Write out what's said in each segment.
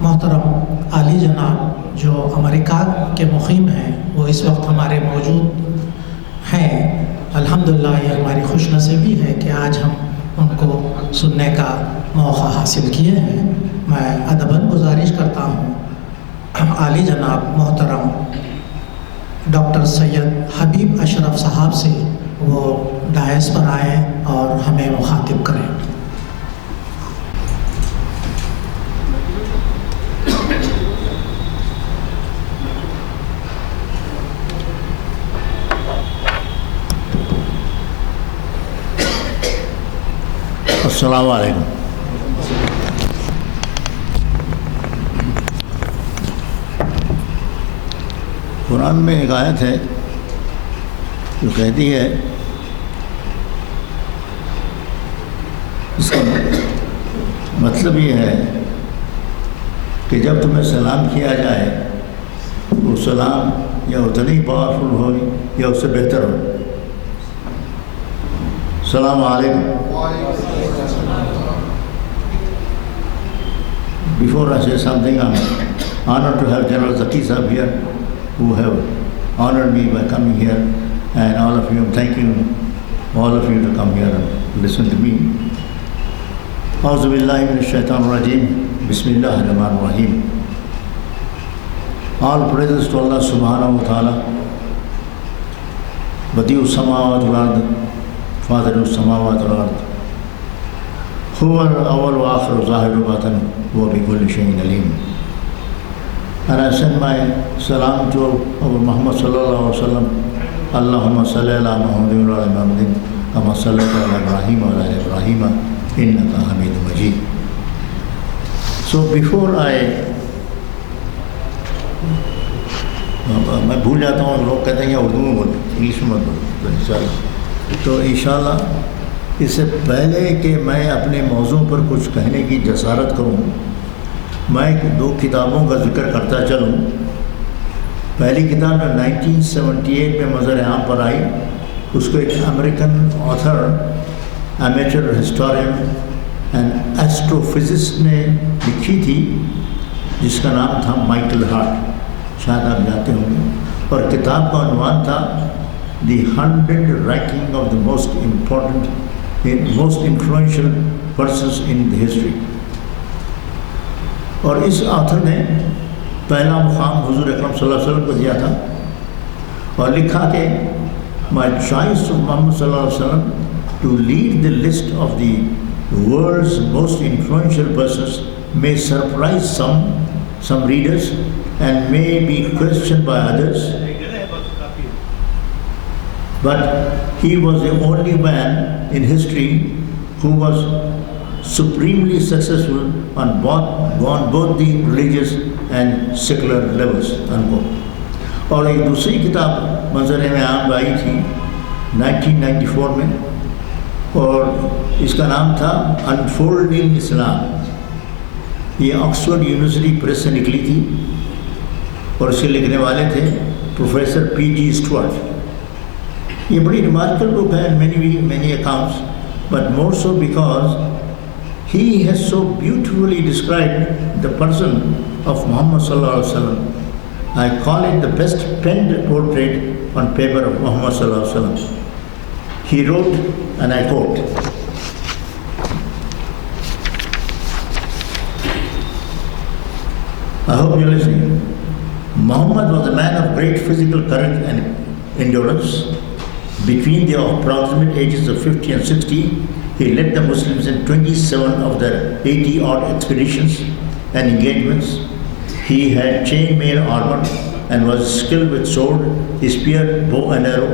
محترم عالی جناب جو امریکہ کے مقیم ہیں وہ اس وقت ہمارے موجود ہیں، الحمدللہ یہ ہماری خوش نصیبی ہے کہ آج ہم ان کو سننے کا موقع حاصل کیے ہیں۔ میں ادباً گزارش کرتا ہوں عالی جناب محترم ڈاکٹر سید حبیب اشرف صاحب سے وہ ڈائس پر آئیں اور ہمیں مخاطب کریں۔ السلام علیکم۔ قرآن میں ایک آیت ہے جو کہتی ہے، اس کا مطلب یہ ہے کہ جب تمہیں سلام کیا جائے وہ سلام یا اتنا ہی پاورفل ہو یا اس سے بہتر ہو۔ السلام علیکم۔ Before I say something, I'm honored to have General Zaki Sahab here, who have honored me by coming here, and all of you, I'm thanking all of you to come here and listen to me. A'udhu billahi minash shaitanir rajeem. Bismillahir rahmanir rahim. All praises to Allah subhanahu wa ta'ala, Badi'us samawati wal ard, Fadirus samawati wal ard, Huwa al-awwal wa akhir zahir wa batin wa bi kulli shay'in alim. And I send my salam to our Muhammad sallallahu alaihi wasallam. Allahumma salli ala Muhammadin wa ala Muhammadin kama sallaita ala Ibrahim wa ala Ibrahim innaka Hamidum Majid. So before میں بھول جاتا ہوں، لوگ کہتے ہیں کہ اردو میں بولیں، انگلش میں بولیں، تو انشاءاللہ اس سے پہلے کہ میں اپنے موضوع پر کچھ کہنے کی جسارت کروں، میں دو کتابوں کا ذکر کرتا چلوں۔ پہلی کتاب جو 1978 میں منظر عام پر آئی، اس کو ایک American author, amateur historian and astrophysicist نے لکھی تھی، جس کا نام تھا مائیکل ہارٹ، شاید آپ جانتے ہوں گے، اور کتاب کا عنوان تھا the 100 ranking of the most influential persons in the history. اور اس آتھر نے پہلا مقام حضور اکرم صلی اللہ علیہ وسلم کو دیا تھا اور لکھا کہ مائی چوائس آف محمد صلی اللہ علیہ وسلم to lead the list of the world's most influential persons may surprise some readers and may be questioned by others, but he was the only man in history who was supremely successful on both the religious and secular levels. اور ایک دوسری کتاب منظر میں عام آئی تھی 1994 میں، اور اس کا نام تھا انفولڈنگ اسلام۔ یہ آکسفورڈ یونیورسٹی پریس سے نکلی تھی اور اس کے لکھنے والے تھے پروفیسر پی جی اسٹوارٹ۔ یہ بڑی ریمارکیبل بک ہے many accounts, but more so because he has so beautifully described the person of Muhammad sallallahu alaihi wasallam. I call it the best penned portrait on paper of Muhammad sallallahu alaihi wasallam. He wrote, and I quote, I hope you're listening. Muhammad was a man of great physical courage and endurance. Between the approximate ages of 50 and 60, he led the Muslims in 27 of their 80-odd expeditions and engagements. He had chain-mail armor and was skilled with sword, spear, bow and arrow.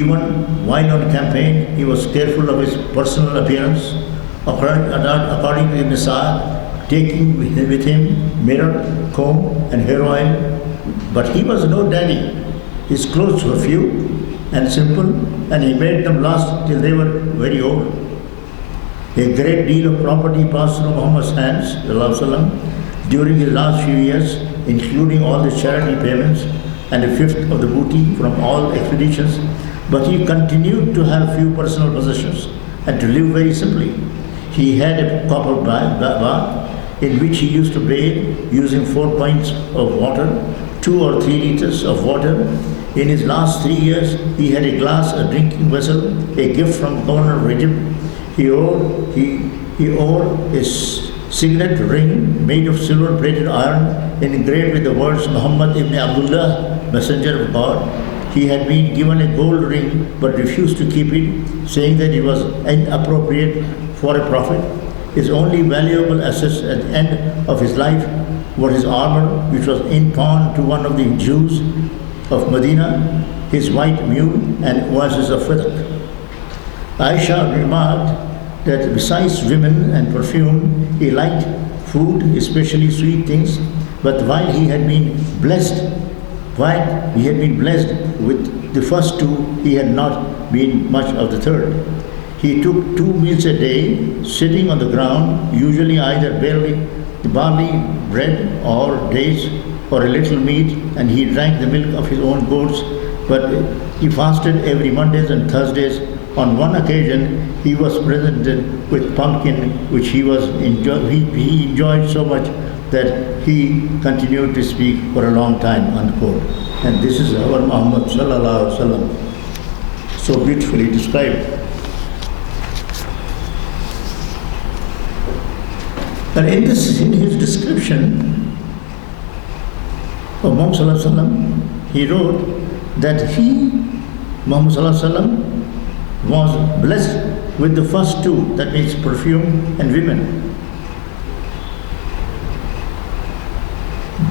Even while on campaign, he was careful of his personal appearance. According to Ibn Sa'd, taking with him mirror, comb and hair oil, but he was no dandy. His clothes were few and simple, and he made them last till they were very old. A great deal of property passed through Muhammad's hands sallallahu alaihi wasallam during his last few years, including all the charity payments and a fifth of the booty from all expeditions, but he continued to have few personal possessions and to live very simply. He had a copper bath, in which he used to bathe using 4 pints of water, 2 or 3 liters of water. In his last 3 years, he had a glass, a drinking vessel, a gift from Governor of Egypt. He wore a signet ring made of silver-plated iron and engraved with the words Muhammad ibn Abdullah, Messenger of God. He had been given a gold ring but refused to keep it, saying that it was inappropriate for a prophet. His only valuable assets at the end of his life were his armor, which was in pawn to one of the Jews of Medina, his white mule, and oasis of Fadak. Aisha remarked that besides women and perfume, he liked food, especially sweet things, but while he had been blessed with the first 2, he had not been much of the third. He took 2 meals a day, sitting on the ground, usually either barley bread or dates or a little meat, and he drank the milk of his own goats, but he fasted every Mondays and Thursdays. On one occasion, he was presented with pumpkin, which he enjoyed so much that he continued to speak for a long time, unquote. And this is our Muhammad sallallahu alaihi wasallam, so beautifully described. And in his description of Muhammad sallallahu alaihi wasallam, he wrote that Muhammad sallallahu alaihi wasallam, was blessed with the first 2, that means perfume and women.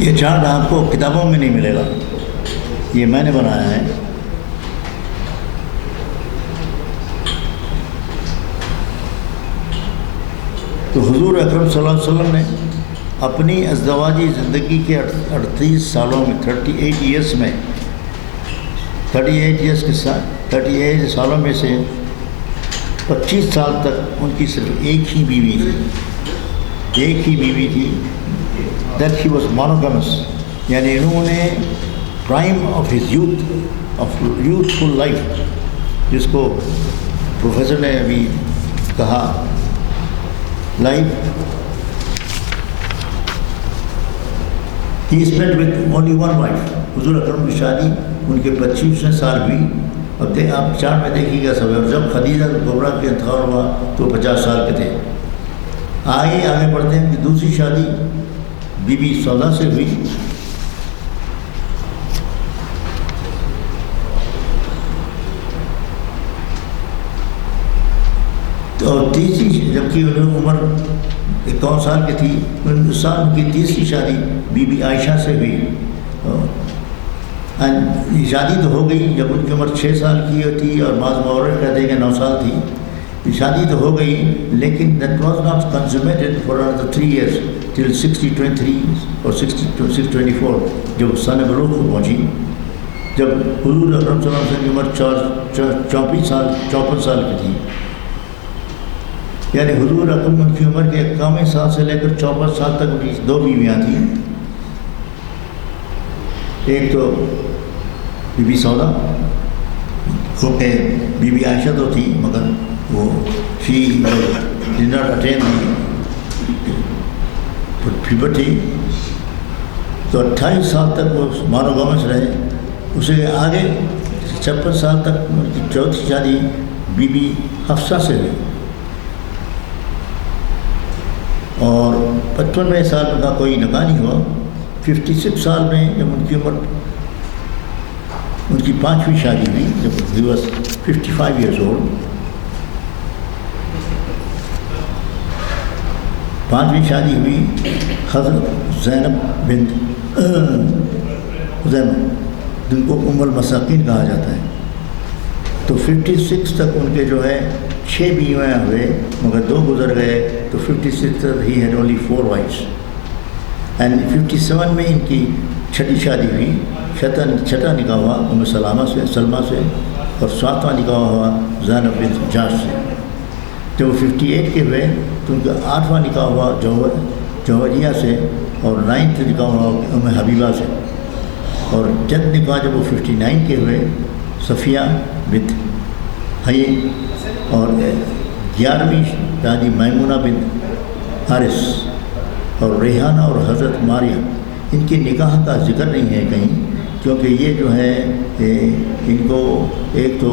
یہ chart آپ کو کتابوں میں نہیں ملے گا، یہ میں نے بنایا ہے۔ تو حضور اکرم صلی اللہ علیہ وسلم نے اپنی ازدواجی زندگی کے 38 سالوں میں 38 ایئرس میں 38 سالوں میں سے 25 سال تک ان کی صرف ایک ہی بیوی تھی، that he was monogamous، یعنی انہوں نے پرائم آف ہز یوتھفل لائف، جس کو پروفیسر نے ابھی کہا life, he spent with only one wife۔ حضور اکرم کی شادی ان کے 25 سال ہوئی۔ اب آپ چارٹ میں دیکھیے گا سب، اور جب خدیجہ کبریٰ کا انتقال ہوا تو 50 سال کے تھے۔ آگے بڑھتے ہیں کہ دوسری شادی بی بی سودا سے ہوئی، اور تیسری، جبکہ انہوں عمر 51 سال کی تھی، ان کی تیسری شادی بی بی عائشہ سے ہوئی۔ شادی تو ہو گئی جب ان کی عمر 6 سال کی تھی، اور بعض مورخ کہتے ہیں کہ 9 سال تھی۔ شادی تو ہو گئی، لیکن that was not consummated for another 3 years till 623 اور 624، جب سن بلوغ کو پہنچی، جب حضور اکرم صلی اللہ علیہ وسلم کی عمر 54 سال کی تھی۔ یعنی حضور اکرم ان کی عمر کے 51 سال سے لے کر 54 سال تک ان کی 2 بیویاں تھیں۔ ایک تو بی بی سودا، کیونکہ بی بی عائشہ تو تھی مگر وہ she did not attain the puberty، تو 28 سال تک وہ مونوگامس رہے۔ اسے آگے 56 سال تک ان کی چوتھی شادی بی بی حفصہ سے ہوئی، اور 55 سال کا کوئی نکاح نہیں ہوا۔ 56 سال میں جب ان کی عمر، ان کی 5ویں شادی ہوئی، جب he was 55 years old، 5ویں شادی ہوئی حضرت زینب بنت جن کو ام المساکین کہا جاتا ہے۔ تو 56 تک ان کے جو ہے 6 بیویاں ہوئے، مگر 2 گزر گئے، تو 56 تک he had only 4 wives، and 57 میں ان کی 6ٹھی شادی ہوئی، 6ٹھا نکاح ہوا ام سلمہ سے، اور 7واں نکاح ہوا زینب بنت جاش سے۔ جب وہ 58 کے ہوئے تو ان کا 8واں نکاح ہوا جوہریہ سے، اور 9th نکاح ہوا ام حبیبہ سے، اور 10th نکاح جب وہ 59 کے ہوئے صفیہ بنت حیی، اور 11ویں شادی میمونہ بنت حارث، اور ریحانہ اور حضرت ماریہ۔ ان کے نکاح کا ذکر نہیں ہے کہیں، کیونکہ یہ جو ہے ان کو ایک تو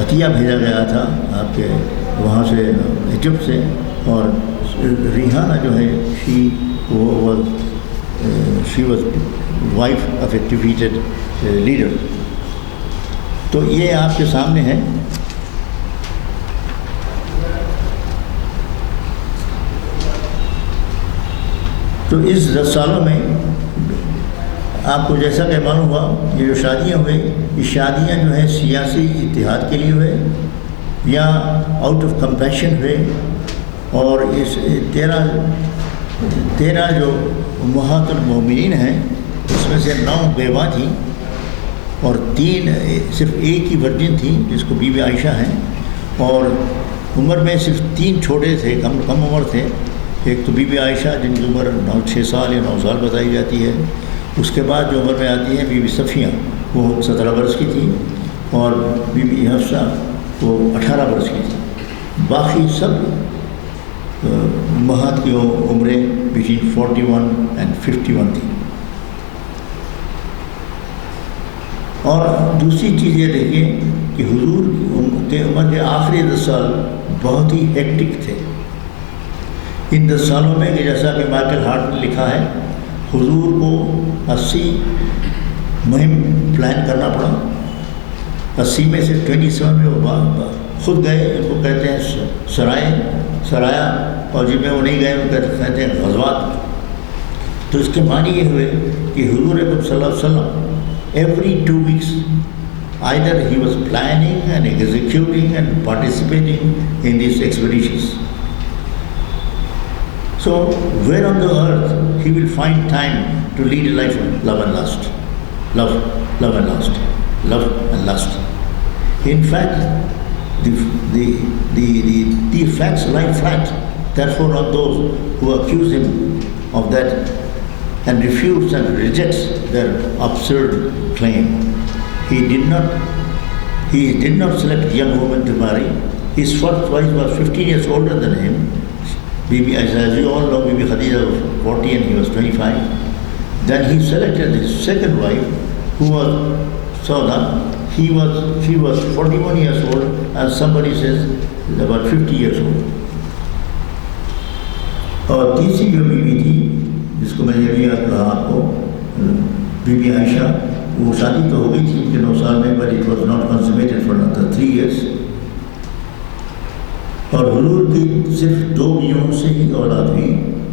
عطیہ بھیجا گیا تھا آپ کے وہاں سے ایجپٹ سے، اور ریحانہ جو ہے she was wife of a defeated leader. تو یہ آپ کے سامنے ہے۔ تو اس 10 سالوں میں آپ کو جیسا کہ معلوم ہوا، یہ جو شادیاں ہوئے، یہ شادیاں جو ہیں سیاسی اتحاد کے لیے ہوئے یا آؤٹ آف کمپیشن ہوئے، اور اس 13 جو امہات المومنین ہیں اس میں سے 9 بیوہ تھیں، اور 3 صرف ایک ہی ورجن تھی جس کو بی بی عائشہ ہیں، اور عمر میں صرف 3 چھوٹے تھے، کم عمر تھے۔ ایک تو بی بی عائشہ جن کی عمر 6 سال یا 9 سال بتائی جاتی ہے۔ اس کے بعد جو عمر میں آتی ہے بی بی صفیہ، وہ 17 برس کی تھی، اور بی بی حفصہ وہ 18 برس کی تھی۔ باقی سب امہات کی عمریں بٹوین 41 اینڈ 51 تھی۔ اور دوسری چیز یہ دیکھیے کہ حضور کے عمر کے آخری 10 سال بہت ہی ہیکٹک تھے۔ ان 10 سالوں میں کہ جیسا کہ مائیکل ہارٹ نے لکھا ہے، حضور کو 80 مہم پلان کرنا پڑا۔ 80 میں سے 27 میں وہ خود گئے، ان کو کہتے ہیں سرایا، اور جن میں وہ نہیں گئے ان کو کہتے ہیں غزوات۔ تو اس کے معنی یہ ہوئے کہ حضور اکرم صلی اللہ علیہ وسلم every 2 weeks either he was planning and executing and participating in these expeditions. So where on the earth he will find time to lead a life of love and lust? Love and lust. Love and lust. In fact, the facts lie flat. Therefore, on those who accuse him of that and refuse and rejects their absurd claim. He did not select young women to marry. His first wife was 15 years older than him. Bibi, as you all know, Bibi Khadija was 40 and he was 25. Then he selected his second wife, who was Sauda. She was 41 years old, and somebody says about 50 years old. اور تیسری جو بیوی تھی جس کو میں نے ابھی کہا آپ کو بی بی عائشہ، وہ شادی تو ہو گئی تھی ان کے 9 سال میں، but it was not consummated for another 3 years. اور حضور کی صرف 2 بیویوں سے ہی اولاد ہوئی،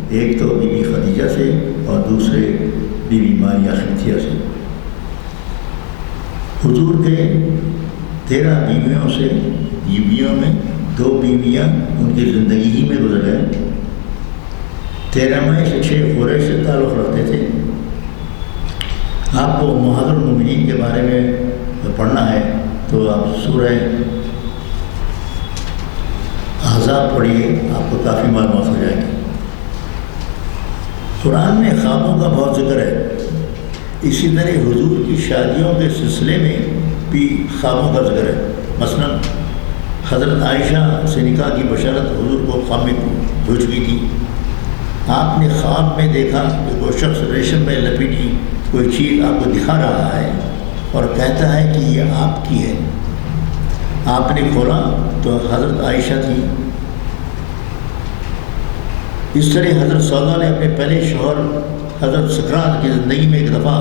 ایک تو بی بی خدیجہ سے اور دوسرے بی بی ماریہ خنتیہ سے. حضور کے 13 بیویوں میں 2 بیویاں ان کی زندگی ہی میں گزر گئے. 13 میں سے 6 قریش سے تعلق رکھتے تھے. آپ کو امہات المومنین کے بارے میں پڑھنا ہے تو آپ سورہ احزاب پڑھیے، آپ کو کافی معلومات ہو جائے گی. قرآن میں خوابوں کا بہت ذکر ہے. اسی طرح حضور کی شادیوں کے سلسلے میں بھی خوابوں کا ذکر ہے. مثلا حضرت عائشہ سے نکاح کی بشارت حضور کو خواب میں ہو چکی تھی. آپ نے خواب میں دیکھا کہ کوئی شخص ریشم میں لپیٹی کوئی چیز آپ کو دکھا رہا ہے اور کہتا ہے کہ یہ آپ کی ہے. آپ نے کھولا تو حضرت عائشہ تھی. اس طرح حضرت سودا نے اپنے پہلے شوہر حضرت سکرات کی زندگی میں ایک دفعہ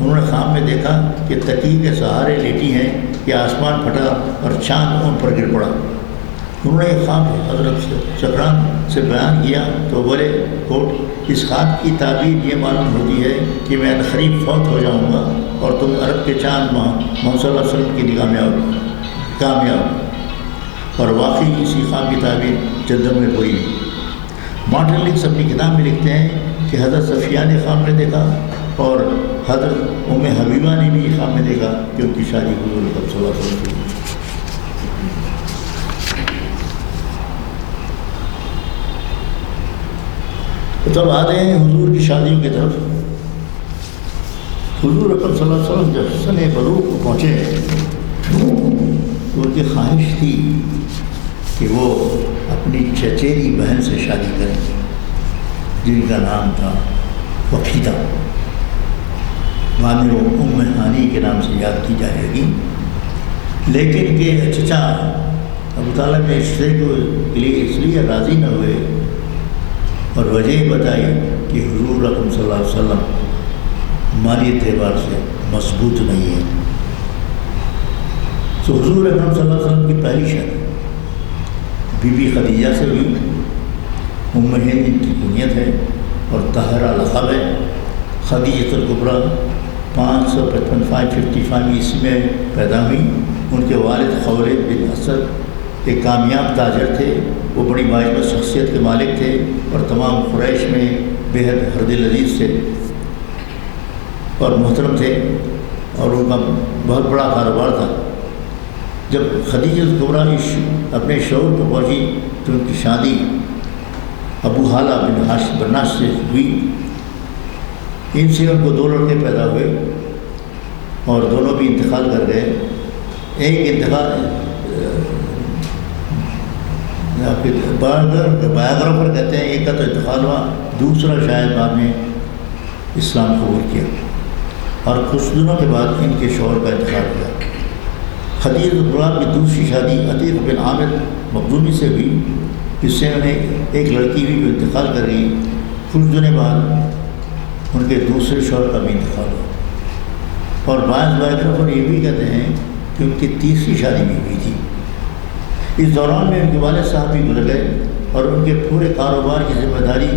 انہوں نے خواب میں دیکھا کہ تکیے کے سہارے لیٹی ہیں کہ آسمان پھٹا اور چاند ان پر گر پڑا. انہوں نے ایک خواب حضرت سکرات سے بیان کیا تو بولے کوٹ اس خواب کی تعبیر یہ معلوم ہوتی ہے کہ میں قریب فوت ہو جاؤں گا اور تم عرب کے چاند محمد صلی اللہ علیہ وسلم کی نگاہ میں کامیاب. اور واقعی اسی خواب کی تعبیر جدوں میں کوئی نہیں. مارٹن لنکس اپنی کتاب میں لکھتے ہیں کہ حضرت صفیہ نے خواب میں دیکھا اور حضرت ام حبیبہ نے بھی خواب میں دیکھا کہ ان کی شادی حضور صلی اللہ علیہ وسلم کی. تب آتے ہیں حضور کی شادیوں کی طرف. حضور اکرم صلی اللہ علیہ وسلم جب سن بلوغ کو پہنچے تو ان کی خواہش تھی کہ وہ اپنی چچیری بہن سے شادی کریں جن کا نام تھا وقیدہ. بعد میں وہ ام ہانی کے نام سے یاد کی جائے گی. لیکن کہ چچا ابو طالب نے اس لیے راضی نہ ہوئے اور وجہ بتائی کہ حضور اکرم صلی اللہ علیہ وسلم مالی اعتبار سے مضبوط نہیں ہے. تو حضور اکرم صلی اللہ علیہ وسلم کی پہلی شادی بی بی خدیجہ سے ہوئی. ام ہند ان کی کنیت ہے اور طاہرہ لقب ہے. خدیجۃ الکبریٰ 555 عیسوی میں پیدا ہوئی. ان کے والد خولد بن اسد ایک کامیاب تاجر تھے. وہ بڑی باعث شخصیت کے مالک تھے اور تمام قریش میں بے حد ہرد لذیذ تھے اور محترم تھے اور ان کا بہت بڑا کاروبار تھا. جب خدیجہ الکبریٰ اپنے شوہر کو پہنچی تو ان کی شادی ابو حالہ بن برناش سے ہوئی. ان سے ان کو 2 لڑکے پیدا ہوئے اور دونوں بھی انتقال کر گئے. ایک انتقال بایوگرافر کہتے ہیں ایک کا تو انتقال ہوا، دوسرا شاید بعد میں اسلام قبول کیا اور کچھ دنوں کے بعد ان کے شوہر کا انتقال ہوا. خدیجہ الکبریٰ کی دوسری شادی عتیق بن عامر مخزومی سے ہوئی. اس سے انہیں ایک لڑکی بھی انتقال کر گئی. کچھ دنوں بعد ان کے دوسرے شوہر کا بھی انتقال ہوا. اور بعض بایوگرافر یہ بھی کہتے ہیں کہ ان کی تیسری شادی بھی ہوئی تھی. اس دوران میں ان کے والد صاحب بھی گزر گئے اور ان کے پورے کاروبار کی ذمہ داری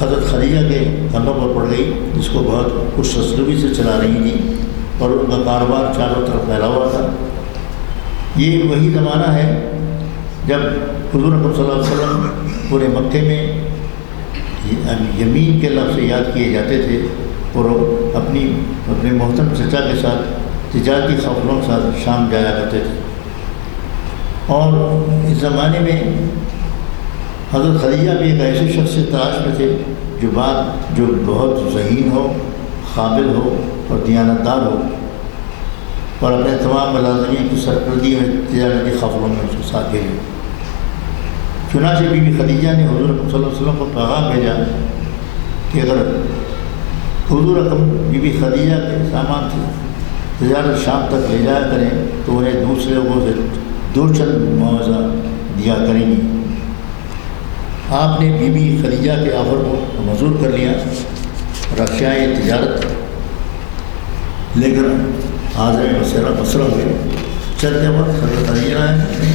حضرت خدیجہ کے کندھوں پر پڑ گئی، جس کو بہت خوش اسلوبی سے چلا رہی تھی، اور ان کا کاروبار چاروں طرف پھیلا ہوا تھا۔ یہ وہی زمانہ ہے جب حضور اکرم صلی اللہ علیہ وسلم پورے مکے میں یمین کے لفظ سے یاد کیے جاتے تھے، اور اپنے محترم چچا کے ساتھ تجارتی قافلوں کے ساتھ شام جایا کرتے تھے۔ اور اس زمانے میں حضرت خدیجہ بھی ایک ایسے شخص سے تلاش میں تھے جو بہت ذہین ہو، قابل ہو اور دیانتدار ہو، اور اپنے تمام ملازمین کی سرپردگی میں تجارتی قافلوں میں اس کے ساتھ بھیجے۔ چنانچہ بی بی خدیجہ نے حضور اکرم صلی اللہ علیہ وسلم کو پیغام بھیجا کہ اگر حضور اکرم بی بی خدیجہ کے سامان سے تجارت شام تک لے جایا کریں تو انہیں دوسرے لوگوں سے 2 چند معاوضہ دیا کریں گی۔ آپ نے بی بی خدیجہ کے آفر کو منظور کر لیا، رشیائے تجارت لے کر حاضر مسئلہ ہوئے۔ چلتے وقت حضرت خدیجہ نے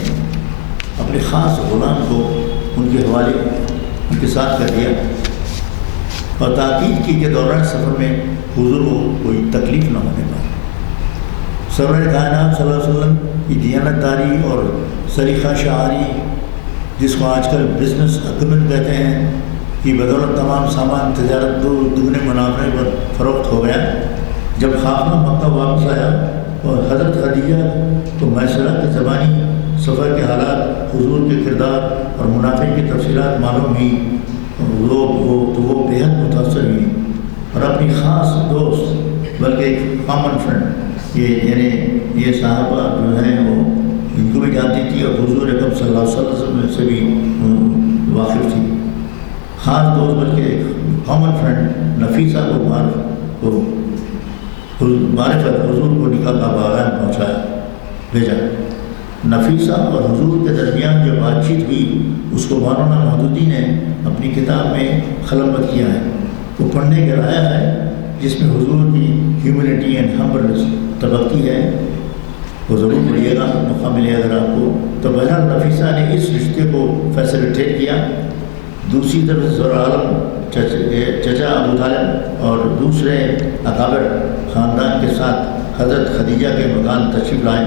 اپنے خاص غلام کو ان کے حوالے ان کے ساتھ کر دیا، اور تاکید کی کہ دوران سفر میں حضور کو کوئی تکلیف نہ ہونے پائے۔ سرور کائنات صلی اللہ علیہ وسلم کی دیانت داری اور سلیقہ شعاری، جس کو آج کل بزنس اکمن کہتے ہیں، کی بدولت تمام سامان تجارت دگنے منافع پر فروخت ہو گیا۔ جب خاتمہ مکہ واپس آیا اور حضرت خدیجہ کو میسرہ کے زبانی سفر کے حالات، حضور کے کردار اور منافع کی تفصیلات معلوم ہوئی، وہ بےحد متاثر ہوئی، اور اپنی خاص دوست بلکہ ایک کامن فرینڈ، یہ صحابہ جو ہیں وہ ان کو بھی جانتی تھی، اور حضور اکرم صلی اللہ علیہ وسلم سے بھی واقف تھی۔ خاص دوست بلکہ ایک کامن فرینڈ نفیسہ کو معرفت حضور کو نکاح کا باغان پہنچایا بھیجا۔ نفیسہ اور حضور کے درمیان جو بات چیت ہوئی اس کو مولانا مودودی نے اپنی کتاب میں قلمبند کیا ہے، وہ پڑھنے کے لائق ہے، جس میں حضور کی ہیومینٹی اینڈ ہمبلنس تبقی ہے، وہ ضرور پڑھیے گا، موقع ملے اگر آپ کو تو۔ بہرحال نفیسہ نے اس رشتے کو فیسلیٹیٹ کیا۔ دوسری طرف زہرا عالم چچا ابو طالب اور دوسرے اکابر خاندان کے ساتھ حضرت خدیجہ کے مکان تشریف لائے۔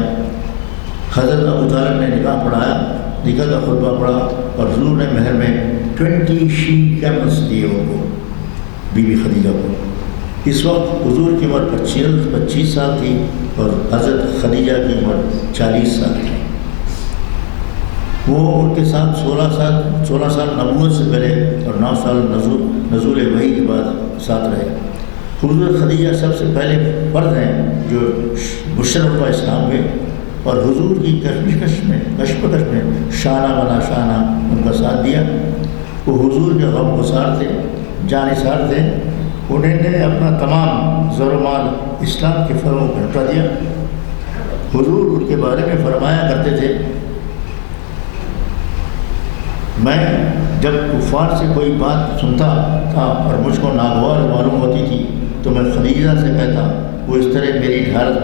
حضرت ابو طالب نے نکاح پڑھایا، نکاح کا خطبہ پڑھا، اور حضور نے مہر میں 20 شی کیملز دیے ان کو، بی بی خدیجہ کو۔ اس وقت حضور کی عمر 25 سال تھی اور حضرت خدیجہ کی عمر 40 سال تھی۔ وہ ان کے ساتھ 16 سال نبوت سے پہلے اور 9 سال نزول وحی کے بعد ساتھ رہے۔ حضرت خدیجہ سب سے پہلے فرد ہیں جو مشرف و اسلام ہوئے، اور حضور کی کشمکش میں شانہ بنا شانہ ان کا ساتھ دیا۔ وہ حضور کے غم گسار تھے، جانثار تھے، انہوں نے اپنا تمام زر و مال اسلام کے فروغ میں لٹا دیا۔ حضور ان کے بارے میں فرمایا کرتے تھے، میں جب کفار سے کوئی بات سنتا تھا اور مجھ کو ناگوار معلوم ہوتی تھی تو میں خدیجہ سے کہتا، وہ اس طرح میری ڈھارت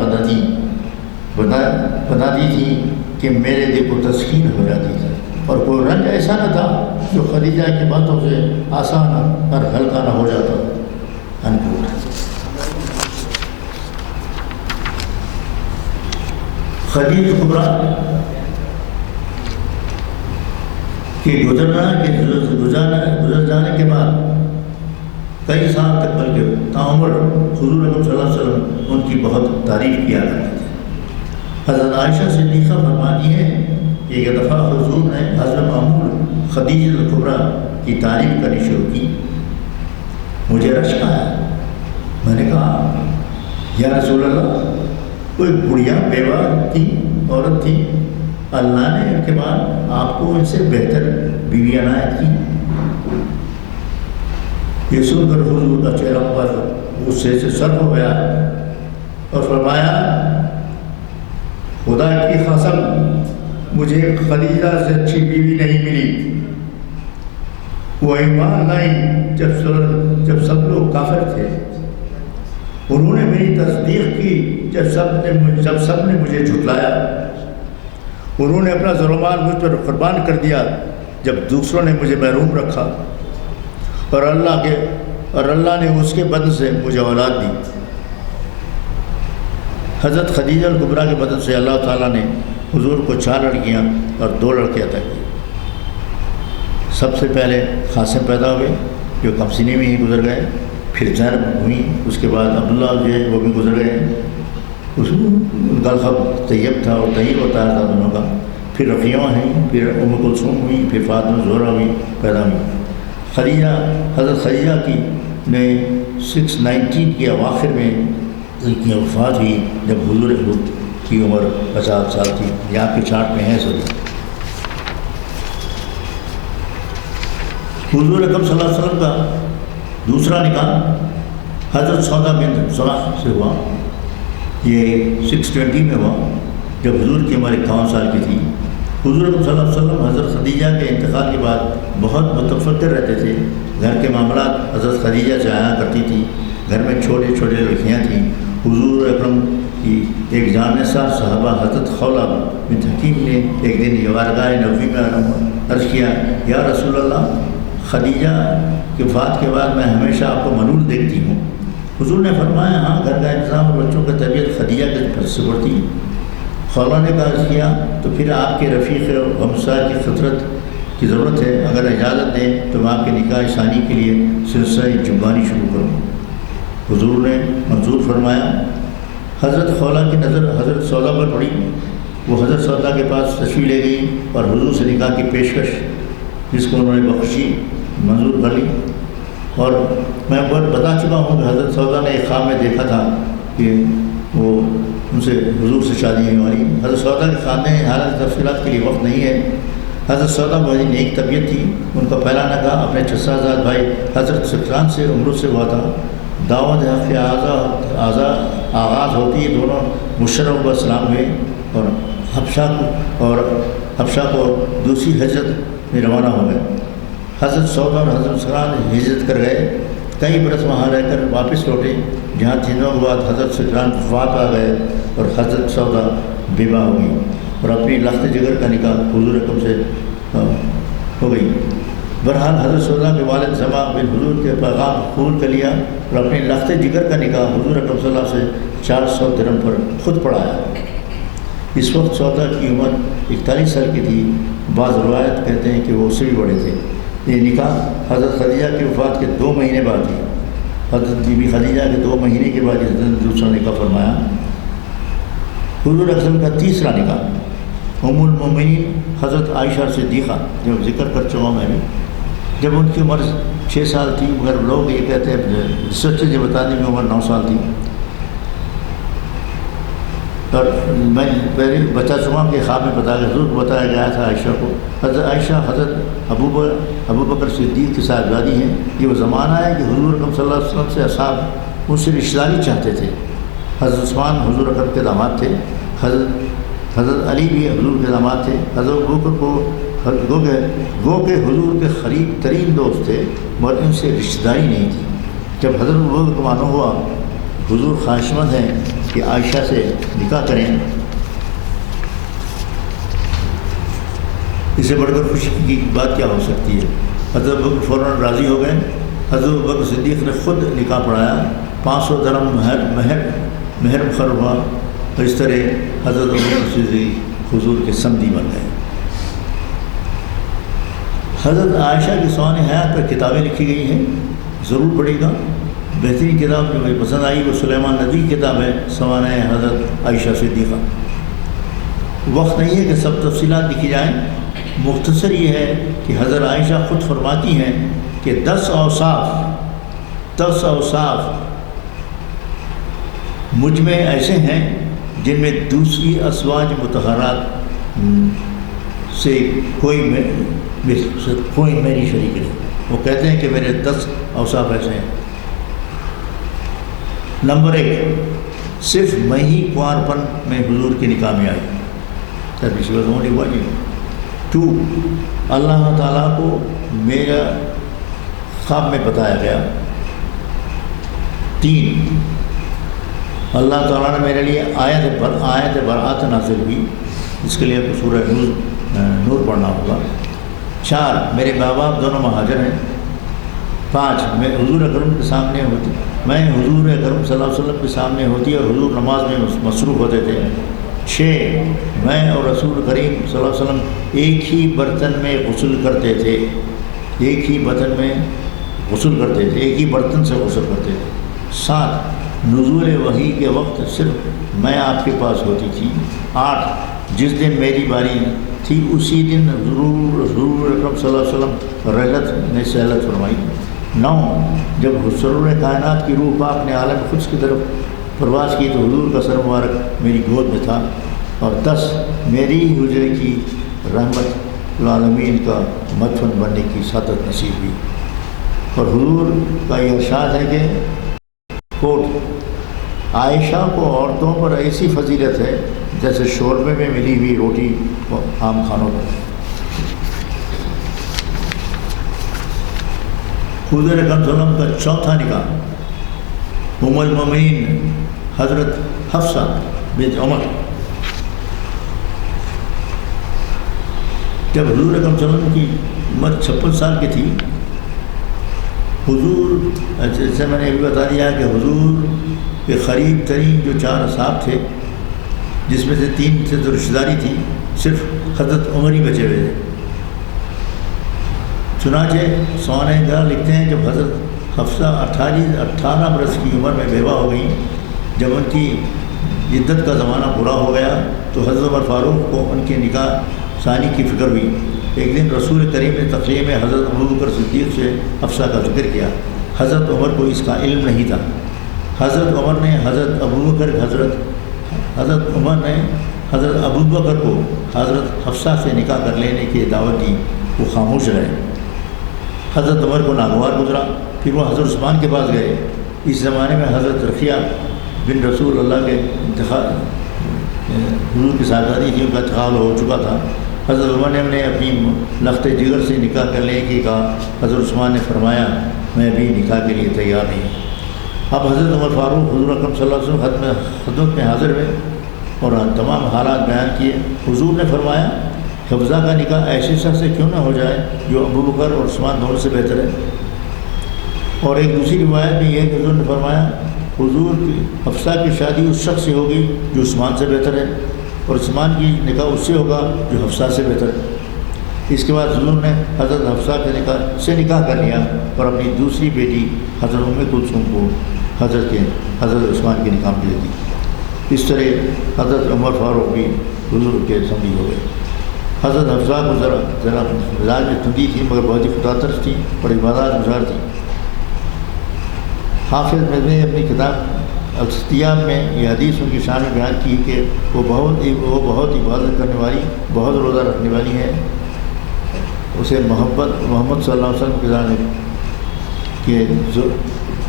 بتا دی تھی کہ میرے دل کو تسکین ہو جاتی تھی، اور کوئی رنج ایسا نہ تھا جو خدیجہ کی باتوں سے آسان اور ہلکا نہ ہو جاتا۔ خدیجہ کبریٰ کہ گزر جانے کے بعد کئی سال تک بلکہ تاعمر حضور اکرم صلی اللہ علیہ وسلم ان کی بہت تعریف کیا کرتے تھے۔ حضرت عائشہ صدیقہ فرماتی ہیں کہ ایک دفعہ حضور نے حضرت معمول خدیجہ کبریٰ کی تعریف کرنی شروع کی۔ مجھے رشک آیا، میں نے کہا یا رسول اللہ، کوئی بڑھیا بیوہ تھی، عورت تھی، اللہ نے ان کے بعد آپ کو ان سے بہتر بیوی عنایت کی۔ یہ سن کر حضور کا چہرہ پر غصے سے سرخ ہو گیا اور فرمایا، خدا کی قسم مجھے خدیجہ سے اچھی بیوی نہیں ملی۔ وہ ایمان لائی جب سب لوگ کافر تھے، انہوں نے میری تصدیق کی جب سب نے مجھے جھٹلایا، انہوں نے اپنا زر و مال مجھ پر قربان کر دیا جب دوسروں نے مجھے محروم رکھا، اور اللہ نے اس کے بدن سے مجھے اولاد دی۔ حضرت خدیجہ الکبریٰ کے بدن سے اللہ تعالیٰ نے حضور کو 4 لڑکیاں اور 2 لڑکے عطا کیے۔ سب سے پہلے قاسم پیدا ہوئے جو کم سینے میں ہی گزر گئے، پھر زینب ہوئی، اس کے بعد عبداللہ جو ہے وہ بھی گزر گئے، ان کا لقب طیب تھا اور طیب و طاہر تھا دونوں کا۔ پھر رقیہ ہیں، پھر ام کلثوم ہوئی، پھر فاطمہ زہرا ہوئی پیدا ہوئی۔ حضرت خدیجہ کی نے 619 کے اواخر میں ان کی وفات ہوئی جب حضور کی عمر 50 سال تھی۔ یہ آپ کے چارٹ میں ہے سر۔ حضور اکرم صلی اللہ علیہ وسلم کا دوسرا نکاح حضرت سودا بنت زمعہ سے ہوا۔ یہ 620 میں ہوا جب حضور کی عمر 51 سال کی تھی۔ حضور اکرم صلی اللہ علیہ وسلم حضرت خدیجہ کے انتقال کے بعد بہت متفکر رہتے تھے۔ گھر کے معاملات حضرت خدیجہ سے آیا کرتی تھی۔ گھر میں چھوٹے چھوٹے لڑکیاں تھیں۔ حضور اکرم کی ایک جانثار صحابہ حضرت خولہ بنت حکیم نے ایک دن بارگاہ نبوی میں عرض کیا، یا رسول اللہ، خدیجہ کی وفات کے بعد میں ہمیشہ آپ کو ملول دیکھتی ہوں۔ حضور نے فرمایا، ہاں، گھر کا انتظام اور بچوں کی طبیعت خدیجہ کے سے بڑھتی۔ خولہ نے کہا عرض کیا، تو پھر آپ کے رفیق اور ہمسائے کی فطرت کی ضرورت ہے، اگر اجازت دیں تو میں آپ کے نکاح ثانی کے لیے سلسلہ جبانی شروع کروں۔ حضور نے منظور فرمایا۔ حضرت خولہ کی نظر حضرت سودا پر پڑی۔ وہ حضرت سودا کے پاس تشریف لے گئی اور حضور سے نکاح کی پیشکش جس کو انہوں نے بخشی منظور کر لی۔ اور میں بتا چکا ہوں کہ حضرت سودا نے ایک خواب میں دیکھا تھا کہ وہ ان سے حضور سے شادی ہونے والی۔ حضرت سودا کے خاندان حالت تفصیلات کے لیے وقت نہیں ہے۔ حضرت سودا بہت ہی نیک طبیعت تھی۔ ان کا پہلا نکاح اپنے چچا بھائی حضرت سکران سے عمر سے ہوا تھا۔ دعوت حق کے آغاز ہوتی ہے، دونوں مشرف و سلام ہوئے اور حبشہ کو دوسری ہجرت میں روانہ ہو گئے۔ حضرت سودا اور حضرت سکران ہجرت کر گئے، کئی برس وہاں رہ کر واپس لوٹے، جہاں 3 دنوں کے بعد حضرت سکران وفات آ گئے اور حضرت سودا بیوہ ہو گئی اور اپنی لخت جگر کا نکاح حضور اکرم سے ہو گئی۔ بہرحال حضرت سودا کے والد زمعہ بن حضور کے پیغام قبول کر لیا اور اپنی لخت جگر کا نکاح حضور اکرم صلی اللہ علیہ وسلم سے 400 درہم پر خود پڑھایا۔ اس وقت سودا کی عمر 41 سال کی تھی۔ بعض روایت کہتے ہیں کہ وہ اس سے بھی بڑے تھے۔ یہ نکاح حضرت خدیجہ کی وفات کے 2 مہینے بعد تھی۔ حضرت بی بی خدیجہ کے 2 مہینے کے بعد حضرت نے دوسرا نکاح فرمایا۔ حضور اکرم کا تیسرا نکاح ام المومنین حضرت عائشہ صدیقہ، جو ذکر کر چکا میں بھی، جب ان کی عمر 6 سال تھی، مگر لوگ یہ کہتے ہیں ریسرچ جو بتانے کی عمر 9 سال تھی۔ اور میں پہلے بچہ چکا کے خواب میں بتایا حضور کو بتایا گیا تھا عائشہ کو۔ حضرت عائشہ حضرت ابو بکر صدیق کی صاحبزادی ہیں۔ یہ وہ زمانہ ہے کہ حضور اکرم صلی اللہ علیہ وسلم سے اصحاب ان سے رشتہ داری چاہتے تھے۔ حضرت عثمان حضور اکرم کے داماد تھے، حضرت علی بھی حضور کے داماد تھے۔ حضرت ابو بکر کو گو کے حضور کے قریب ترین دوست تھے، مگر ان سے رشتہ داری نہیں تھی۔ جب حضرت ابو بکر کو معلوم ہوا حضور خواہشمند ہیں کہ عائشہ سے نکاح کریں، اس سے بڑھ کر خوشی کی بات کیا ہو سکتی ہے۔ حضرت ابو بکر فوراً راضی ہو گئے۔ حضرت ابو بکر صدیق نے خود نکاح پڑھایا، 500 درہم مہر مقرر ہوا اور اس طرح حضرت ابو بکر صدیق حضور کے سمدی بن گئے۔ حضرت عائشہ کی سوانح حیات پر کتابیں لکھی گئی ہیں، ضرور پڑھے گا۔ بہترین کتاب جو مجھے پسند آئی وہ سلیمان ندوی کی کتاب ہے، سوانح حضرت عائشہ صدیقہ۔ وقت نہیں ہے کہ سب تفصیلات لکھی جائیں، مختصر یہ ہے کہ حضرت عائشہ خود فرماتی ہیں کہ 10 اوصاف مجھ میں ایسے ہیں جن میں دوسری ازواج مطہرات سے کوئی میری شریک نہیں۔ وہ کہتے ہیں کہ میرے 10 اوصاف ایسے ہیں۔ نمبر 1، صرف میں ہی کنوار پن میں حضور کی نکاح میں آئی۔ 2، اللہ تعالیٰ کو میرا خواب میں بتایا گیا۔ 3، اللہ تعالیٰ نے میرے لیے آیت برات نازل ہوئی، اس کے لیے آپ کو سورہ نور پڑھنا ہوگا۔ 4، میرے ماں باپ دونوں مہاجر ہیں۔ 5 میں حضور اکرم کے سامنے ہوتی، میں حضور اکرم صلی اللہ علیہ وسلم کے سامنے ہوتی اور حضور نماز میں مصروف ہوتے تھے۔ 6 میں اور رسول کریم صلی اللہ علیہ وسلم ایک ہی برتن میں غسل کرتے تھے، ایک ہی برتن میں غسل کرتے تھے، ایک ہی برتن سے غسل کرتے تھے۔ 7 نزول وحی کے وقت صرف میں آپ کے پاس ہوتی تھی۔ 8 جس دن میری باری تھی اسی دن حضور اکرم صلی اللہ علیہ وسلم رحلت نے سہلت فرمائی۔ 9 جب سرور کائنات کی روح پاک نے عالم خود کی طرف پرواز کی تو حضور کا سر مبارک میری گود میں تھا۔ اور 10 میری ہی حجرے کی رحمت العالمین کا مدفن بننے کی سعادت نصیب ہوئی۔ اور حضور کا یہ ارشاد ہے کہ کوٹ عائشہ کو عورتوں پر ایسی فضیلت ہے جیسے شوربے میں ملی ہوئی روٹی عام کھانوں پر۔ حضور اکرم صلی اللہ علیہ وسلم کا چوتھا نکاح ام المومنین حضرت حفصہ بنت عمر۔ جب حضور اکرم صلی اللہ علیہ وسلم کی عمر 56 سال کی تھی، حضور جیسے میں نے ابھی بتا دیا کہ حضور کے قریب ترین جو 4 اصحاب تھے، جس میں سے 3 سے تو رشتہ داری تھی، صرف حضرت عمر ہی بچے ہوئے تھے۔ چنانچہ سوانح گاہ لکھتے ہیں جب حضرت حفصہ 18 برس کی عمر میں بیوہ ہو گئیں، جب ان کی عدت کا زمانہ پورا ہو گیا تو حضرت عمر فاروق کو ان کے نکاح ثانی کی فکر ہوئی۔ ایک دن رسول کریم نے تقریر میں حضرت ابوبکر صدیق سے حفصہ کا ذکر کیا۔ حضرت عمر کو اس کا علم نہیں تھا۔ حضرت عمر نے حضرت ابوبکر کو حضرت حفصہ سے نکاح کر لینے کی دعوت دی، وہ خاموش رہے۔ حضرت عمر کو ناگوار گزرا، پھر وہ حضرت عثمان کے پاس گئے۔ اس زمانے میں حضرت رقیہ بن رسول اللہ کے حضور کی صاحبزادی تھی، ان کا انتقال ہو چکا تھا۔ حضرت عمر نے انہیں اپنی لخت جگر سے نکاح کر لینے کی کہا۔ حضرت عثمان نے فرمایا میں بھی نکاح کے لیے تیار نہیں۔ اب حضرت عمر فاروق حضور اکرم صلی اللہ علیہ وسلم خدمت میں حاضر ہوئے اور تمام حالات بیان کیے۔ حضور نے فرمایا حفصہ کا نکاح ایسے شخص سے کیوں نہ ہو جائے جو ابوبکر اور عثمان دونوں سے بہتر ہے۔ اور ایک دوسری روایت میں یہ ہے کہ حضور نے فرمایا حضور کی حفصہ کی شادی اس شخص سے ہوگی جو عثمان سے بہتر ہے، اور عثمان کی نکاح اس سے ہوگا جو حفصہ سے بہتر ہے۔ اس کے بعد حضور نے حضرت حفصہ کے نکاح کر لیا اور اپنی دوسری بیٹی حضرت ام کلثوم کو حضرت عثمان کے نکاح میں دے دی۔ اس طرح حضرت عمر فاروق بھی حضور کے سمجھی ہو گئے۔ حضرت حفصہ کو ذرا مزاج میں تندی تھی مگر بہت ہی خدا ترس تھی اور عبادات گزار تھی۔ حافظ نے اپنی کتاب الصدیاب میں یہ حدیث ان کی شان میں بیان کی کہ وہ بہت عبادت کرنے والی، بہت روزہ رکھنے والی ہے، اسے محمد صلی اللہ علیہ وسلم کے جانب کہ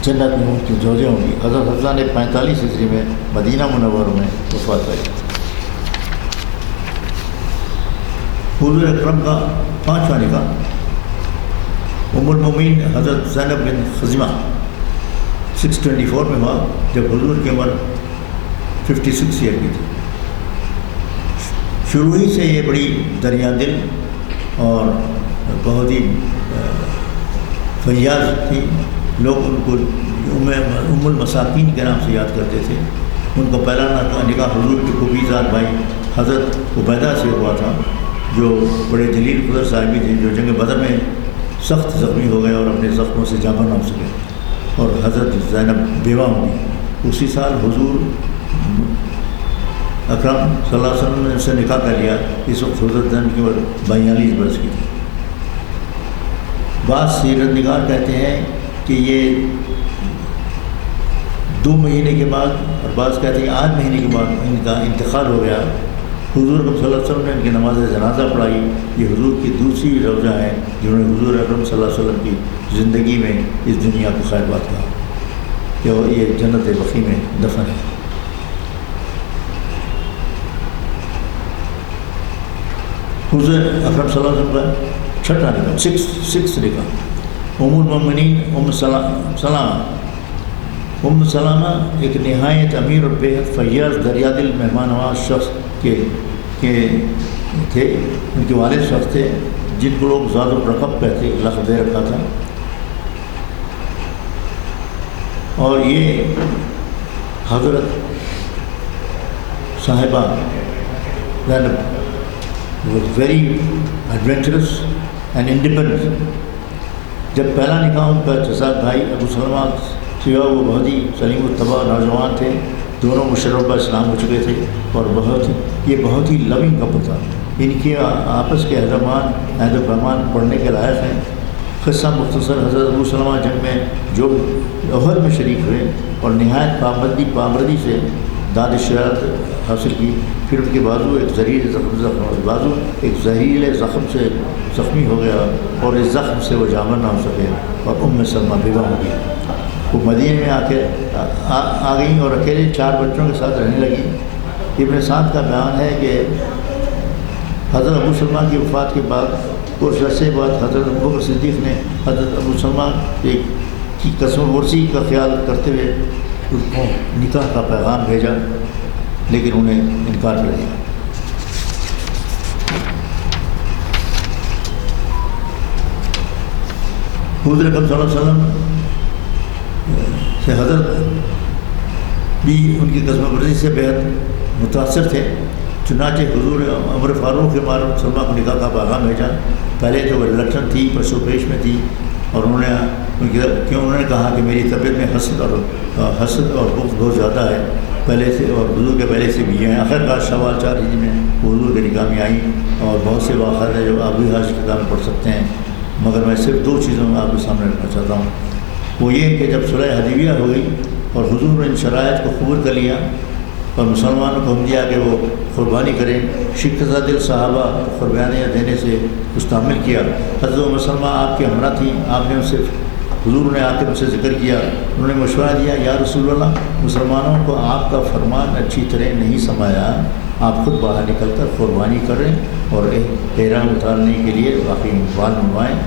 جنت میں ان کی زوجیں ہوں گی۔ حضرت حفصہ نے 45 ہجری میں مدینہ منورہ میں وفات پائی۔ حضور اکرم کا 5واں نکاح ام المومنین حضرت زینب بن خزیمہ 624 میں ہوا، جب حضور کی عمر 56 ایئر کی تھی۔ شروع ہی سے یہ بڑی دریا دل اور بہت ہی فیاض تھی۔ لوگ ان کو ام المساکین کے نام سے یاد کرتے تھے۔ ان کا پہلا نکاح حضور کے پھوپھی زاد بھائی حضرت عبیدہ سے ہوا تھا، جو بڑے جلیل قدر صاحبی تھے، جو جنگ بدر میں سخت زخمی ہو گئے اور اپنے زخموں سے جاں نہ ہو سکے، اور حضرت زینب بیوہ ہوں گی۔ اسی سال حضور اکرم صلی اللہ علیہ وسلم نے ان سے نکاح کر لیا۔ اس وقت حضرت زینب کی عمر 42 برس کی تھی۔ بعض سیرت نگار کہتے ہیں کہ یہ 2 مہینے کے بعد، اور بعض کہتے ہیں 8 مہینے کے بعد ان کا انتقال ہو گیا۔ حضور اکرم صلی اللہ علیہ وسلم نے ان کی نماز جنازہ پڑھائی۔ یہ حضور کی دوسری روزہ ہیں جنہوں نے حضور اکرم صلی اللہ علیہ وسلم کی زندگی میں اس دنیا کو خیر بات کہا کہ یہ جنت بقیع میں دفن ہے۔ حضور اکرم صلی اللہ علیہ وسلم کا 6واں نکاح 6 نکاح ام المومنین ام سلامہ ایک نہایت امیر اور بےحد فیاض دریا دل مہمان نواز شخص کے تھے۔ ان کے والد شخص تھے جن کو لوگ زاد الرقب کہتے، لقب دے رکھا تھا۔ اور یہ حضرت صاحبہ Zainab was very adventurous and independent. جب پہلا نکاح ان کا جزاد بھائی ابو سلمہ سے ہوا، وہ بہت ہی سلیم الطبع نوجوان تھے، دونوں مشربہ اسلام ہو چکے تھے، اور یہ بہت ہی لونگ کپل تھا. ان کے آپس کے عہد و پیمان پڑھنے کے لائق ہیں. قصہ مختصر، حضرت ابو سلمہ جنگ میں جو احد میں شریک ہوئے اور نہایت پابندی سے داد شہادت حاصل کی. پھر ان کے بازو ایک زہریلے زخم سے زخمی ہو گیا، اور اس زخم سے وہ جامع نہ ہو سکے، اور سلمہ بیوہ ہو گئی. وہ مدینے میں آ گئیں اور اکیلے 4 بچوں کے ساتھ رہنے لگیں. ابن سعد کا بیان ہے کہ حضرت ابو سلمہ کی وفات کے بعد کچھ عرصے بعد حضرت ابوبکر صدیق نے حضرت ابو سلمہ کی قسم ورثی کا خیال کرتے ہوئے ان کو نکاح کا پیغام بھیجا، لیکن انہیں انکار کر دیا. حضور اکرم صلی اللہ علیہ وسلم سے حضرت بھی ان کی قسم ورثی سے بہت متاثر تھے. چنانچہ حضور عمر فاروق کے معروف سلمہ کو نکاح کا پیغام بھیجا. پہلے تو وہ ریلیکشن تھی، پسو پیش میں تھی، اور انہوں نے کہا کہ میری طبیعت میں حسد اور بغض بہت زیادہ ہے پہلے سے، اور حضور کے پہلے سے بھی ہیں. آخرکار شوال 4 ہجری میں حضور کے نکاح میں آئیں، اور بہت سے واقعات ہیں جو آپ بھی حج کی کتاب میں پڑھ سکتے ہیں، مگر میں صرف 2 چیزوں میں آپ کے سامنے رکھنا چاہتا ہوں. وہ یہ کہ جب صلح حدیبیہ ہو گئی اور حضور نے ان شرائط کو قبول کر لیا اور مسلمانوں کو حکم دیا کہ وہ قربانی کریں، شکستہ دل صحابہ قربانیاں دینے سے مستعمل کیا. حضرت ام سلمہ آپ کے ہمراہ تھیں. آپ نے حضور نے آ کے ان سے ذکر کیا. انہوں نے مشورہ دیا، یا رسول اللہ، مسلمانوں کو آپ کا فرمان اچھی طرح نہیں سمایا، آپ خود باہر نکل کر قربانی کریں اور احرام اتارنے کے لیے باقی بال منوائیں.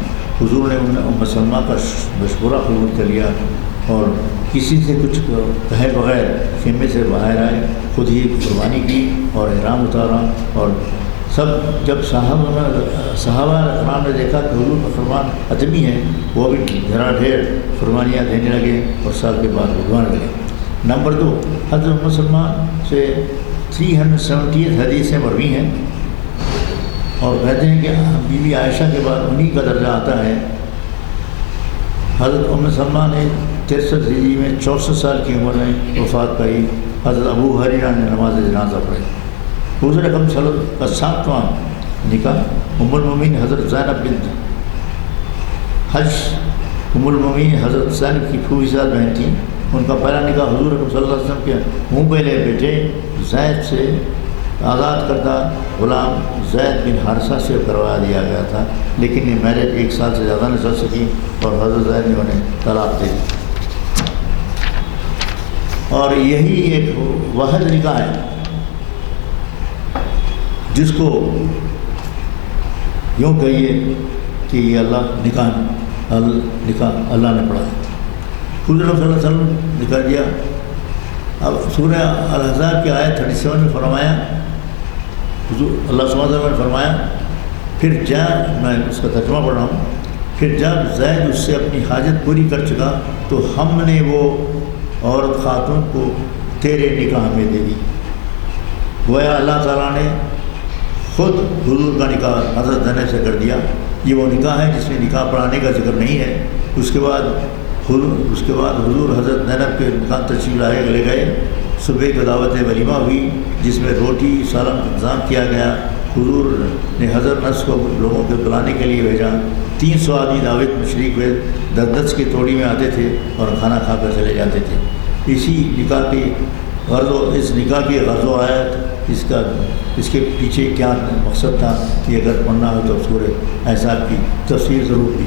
حضور نے ام سلمہ کا مشورہ قبول کر لیا اور کسی سے کچھ کہے بغیر خیمے سے باہر آئے، خود ہی قربانی کی اور احرام اتارا. اور جب صحابہ اکرام نے دیکھا کہ حضور کا فرمان حتمی ہے، وہ بھی گھرا ڈھیر قربانیاں دینے لگے اور سال کے بعد قربان لگے. نمبر 2، حضرت ام سلمہ سے 370 حدیثیں مروی ہیں، اور کہتے ہیں کہ بی بی عائشہ کے بعد انہی کا درجہ آتا ہے. حضرت ام سلمہ نے 63 ہجری میں 64 سال کی عمر میں وفات پائی. حضرت ابو ہریرہ نے نماز جنازہ پڑھی. حضور اکرم صلی اللہ علیہ وسلم کا 7واں نکاح ام المومنین حضرت زینب بنت حج ام المومنین حضرت زینب کی پھوپھیزاد بہن تھیں. ان کا پہلا نکاح حضور اکرم صلی اللہ علیہ وسلم کے منہ پہلے بیٹے زید سے آزاد کردہ غلام زید بن حارثہ سے کروا دیا گیا تھا، لیکن یہ میرج 1 سال سے زیادہ نہ چل سکی اور حضرت زید نے انہیں طلاق دے دی. اور یہی ایک واحد نکاح ہے جس کو یوں کہیے کہ یہ نکاح اللہ نے پڑھا. حضور صلی اللہ علیہ وسلم نے کر دیا. اب سورہ الاحزاب کی آیت 37 میں فرمایا، حضور اللہ سبحانہ وتعالیٰ نے فرمایا، پھر میں اس کا ترجمہ پڑھ رہا ہوں، پھر جب زید اس سے اپنی حاجت پوری کر چکا تو ہم نے وہ عورت خاتون کو تیرے نکاح میں دے دی. گویا اللہ تعالیٰ نے خود حضور کا نکاح حضرت زینب سے کر دیا. یہ وہ نکاح ہے جس میں نکاح پڑھانے کا ذکر نہیں ہے. اس کے بعد حضور حضرت زینب کے نکاح تشریف لے گئے. صبح کی دعوت ولیمہ ہوئی جس میں روٹی سالن کا انتظام کیا گیا. حضور نے حضرت نفس کو لوگوں کے بلانے کے لیے بھیجا. 300 آدمی دعوت میں شریک ہوئے. 10 کی توڑی میں آتے تھے اور کھانا کھا کر چلے جاتے تھے. اس نکاح کی غرض و آیت، اس کے پیچھے کیا مقصد تھا، یہ اگر پڑھنا ہو تو سورہ احزاب کی تفسیر ضرور دی.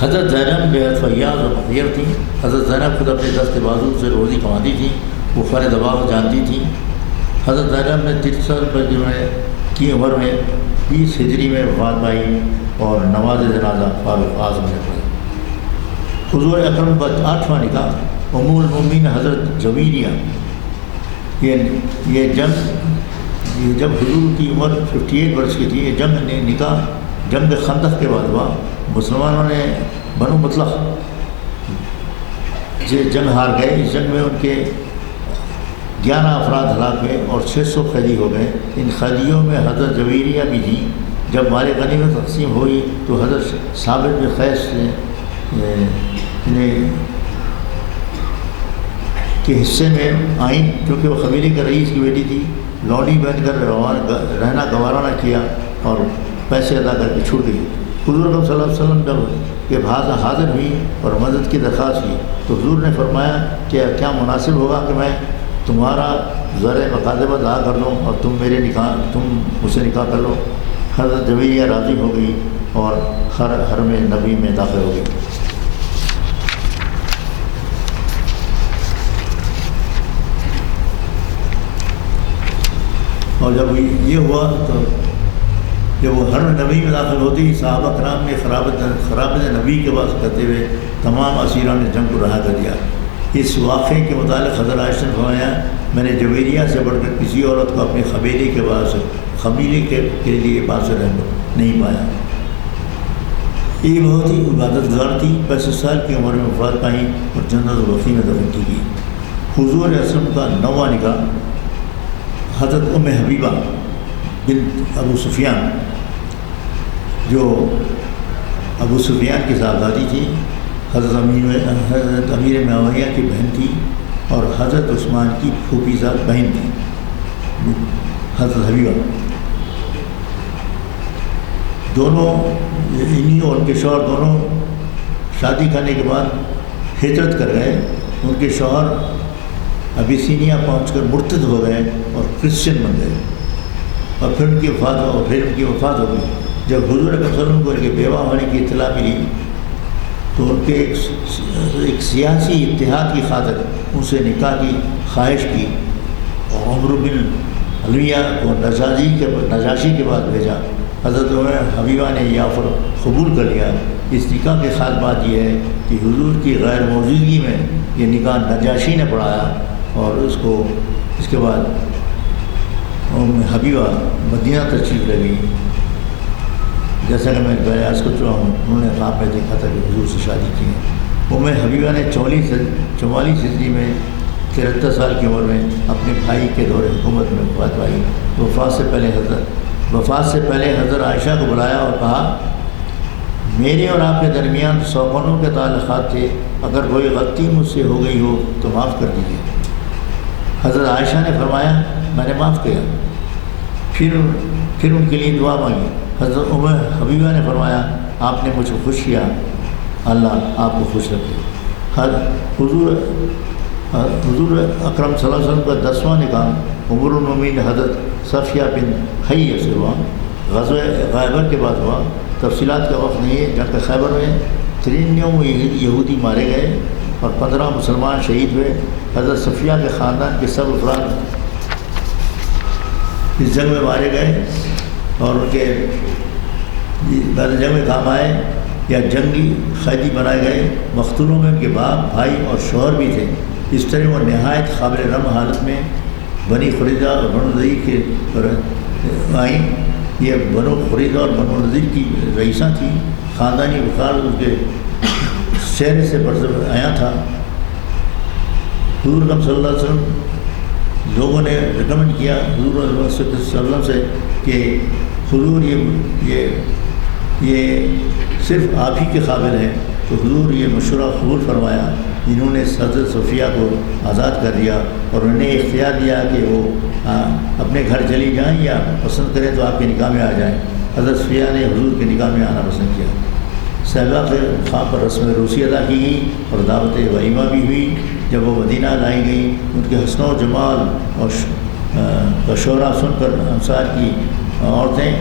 حضرت زینب بےحد فیاض اور مخیر تھیں. حضرت زینب خود اپنے دست بازو سے روزی کماتی تھیں. وہ فن دباغ جانتی تھیں. حضرت زینب نے 63 کی عمر میں 20 ہجری میں وفات پائی اور نماز جنازہ فاروق اعظم نے پڑھی. حضور اکرم کا 8واں نکاح ام المومنین حضرت جویریہ. یہ جب حضور کی عمر 58 برس کی تھی. یہ نکاح جنگ خندق کے بعد ہوا. مسلمانوں نے بنو مطلق جنگ ہار گئے. اس جنگ میں ان کے 11 افراد ہلاک ہوئے اور 600 قیدی ہو گئے. ان قیدیوں میں حضرت جویریہ بھی تھی. جب مال غنیمت تقسیم ہوئی تو حضرت ثابت بن قیس کے حصے میں آئیں، کیونکہ وہ قبیلے کے رئیس کی بیٹی تھی. لونڈی بن کر رہنا گوارا نہ کیا اور پیسے ادا کر کے چھوٹ گئی. حضور صلی اللہ علیہ وسلم جب یہ حاضر ہوئی اور مدد کی درخواست کی تو حضور نے فرمایا کہ کیا مناسب ہوگا کہ میں تمہارا زر مقادمت ادا کر دوں اور تم مجھ سے نکاح کر لو. حضرت جویریہ راضی ہو گئی اور حرم نبی میں داخل ہو گئی. اور جب یہ ہوا تو جب وہ حرم نبی میں داخل ہوتی صحابہ کرام نے خرابت نبی کے پاس کرتے ہوئے تمام اسیران نے جنگ کو رہا کر دیا. اس واقعے کے متعلق حضرت عائشہ نے فرمایا میں نے جویریہ سے بڑھ کر کسی عورت کو اپنے قبیلے کے لیے باز نہیں پایا. یہ بہت ہی عبادت گزار تھی. 65 سال کی عمر میں وفات پائی اور جنت البقیع میں دفن کی گئی. حضور اعظم کا 9واں نکاح حضرت ام حبیبہ بنت ابو سفیان، جو ابو سفیان کی صاحبزادی تھی، حضرت امیر معاویہ کی بہن تھی اور حضرت عثمان کی پھوپھی زاد بہن تھی حضرت حبیبہ. دونوں انہی اور ان کے شوہر دونوں شادی کرنے کے بعد ہجرت کر گئے. ان کے شوہر ابیسینیا پہنچ کر مرتد ہو گئے اور کرسچن بن گئے اور پھر ان کی وفات ہو گئی. جب حضور صلی اللہ علیہ وسلم کو ان کے بیوہ ہونے کی اطلاع ملی تو ان کے ایک سیاسی اتحاد کی خاطر ان سے نکاح کی خواہش کی اور عمر بن حلویہ کو نجاشی کے بعد بھیجا. حضرت حبیبہ نے یہ آفر قبول کر لیا. اس نکاح کے خاص بات یہ ہے کہ حضور کی غیر موجودگی میں یہ نکاح نجاشی نے پڑھایا اور اس کے بعد حبیبہ مدینہ تشریف لے گئی. جیسا کہ میں بیاض کو چلا ہوں، انہوں نے خواب میں دیکھا تھا کہ حضور سے شادی کی ہے. حبیبہ نے 44 ہجری میں 73 سال کی عمر میں اپنے بھائی کے دور حکومت میں وفات پائی. وفات سے پہلے حضرت عائشہ کو بلایا اور کہا میرے اور آپ کے درمیان سوگنوں کے تعلقات تھے، اگر کوئی غلطی مجھ سے ہو گئی ہو تو معاف کر دیجیے. حضرت عائشہ نے فرمایا میں نے معاف کیا. پھر ان کے لیے دعا مانگی. حضرت حبیبہ نے فرمایا آپ نے مجھ کو خوش کیا، اللہ آپ کو خوش رکھے. حضور اکرم صلی اللہ علیہ وسلم کا 10واں نکاح ام المومنین حضرت صفیہ بن حیہ سے ہوا. غزوہ خیبر کے بعد ہوا. تفصیلات کا وقت نہیں ہے. جنگ خیبر میں 93 یہودی مارے گئے اور 15 مسلمان شہید ہوئے. حضرت صفیہ کے خاندان کے سب افراد اس جنگ میں مارے گئے اور ان کے بعد جنگ میں کام آئے یا جنگی قیدی بنائے گئے. مقتولوں میں ان کے باپ، بھائی اور شوہر بھی تھے. اس طرح وہ نہایت قابل رحم حالت میں بنی خریدہ اور بنو نذیر کے آئیں. یہ بنو خریدہ اور بنو نذیر کی رئیساں تھیں. خاندانی بخار ان کے چہرے سے برسر آیا تھا. حضور صلی اللہ علیہ وسلم لوگوں نے ریکمنڈ کیا حضور صلی اللہ علیہ وسلم سے کہ حضور یہ صرف آپ ہی کے قابل ہیں. تو حضور یہ مشورہ قبول فرمایا. انہوں نے حضرت صفیہ کو آزاد کر دیا اور انہیں اختیار دیا کہ وہ اپنے گھر چلی جائیں یا پسند کریں تو آپ کے نکاح میں آ جائیں. حضرت صفیہ نے حضور کے نکاح میں آنا پسند کیا. صحابہ کے خواہ پر رسم روسی ادا کی گئی اور دعوت ولیمہ بھی ہوئی. جب وہ مدینہ لائی گئی ان کے حسن و جمال اور شعرا سن کر انصار کی عورتیں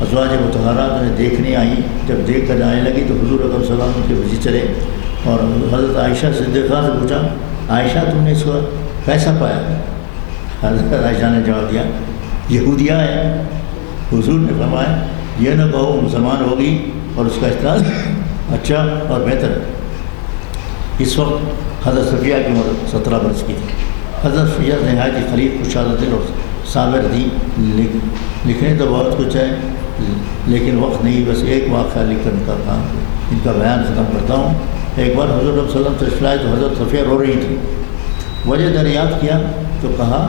ازواج مطہرات انہیں دیکھنے آئیں. جب دیکھ کر جانے لگی تو حضور صلی اللہ علیہ وسلم ان کے وجہ چلے اور حضرت عائشہ صدیقہ سے پوچھا عائشہ تم نے اس کو کیسا پایا؟ حضرت عائشہ نے جواب دیا یہودیہ ہے. حضور نے فرمایا یہ نہ کہو مسلمان ہوگی اور اس کا احتراز اچھا اور بہتر ہے. اس وقت حضرت صفیہ کی عمر 17 برس کی تھی. حضرت صفیہ نہایت خلیق کشادہ دل اور صابر تھی. لکھنے تو بہت کچھ ہے لیکن وقت نہیں. بس ایک واقعہ لکھ کر ان کا بیان ختم کرتا ہوں. ایک بار حضور صلی اللہ علیہ وسلم تشریف لائے تو حضرت صفیہ رو رہی تھی. وجہ دریافت کیا تو کہا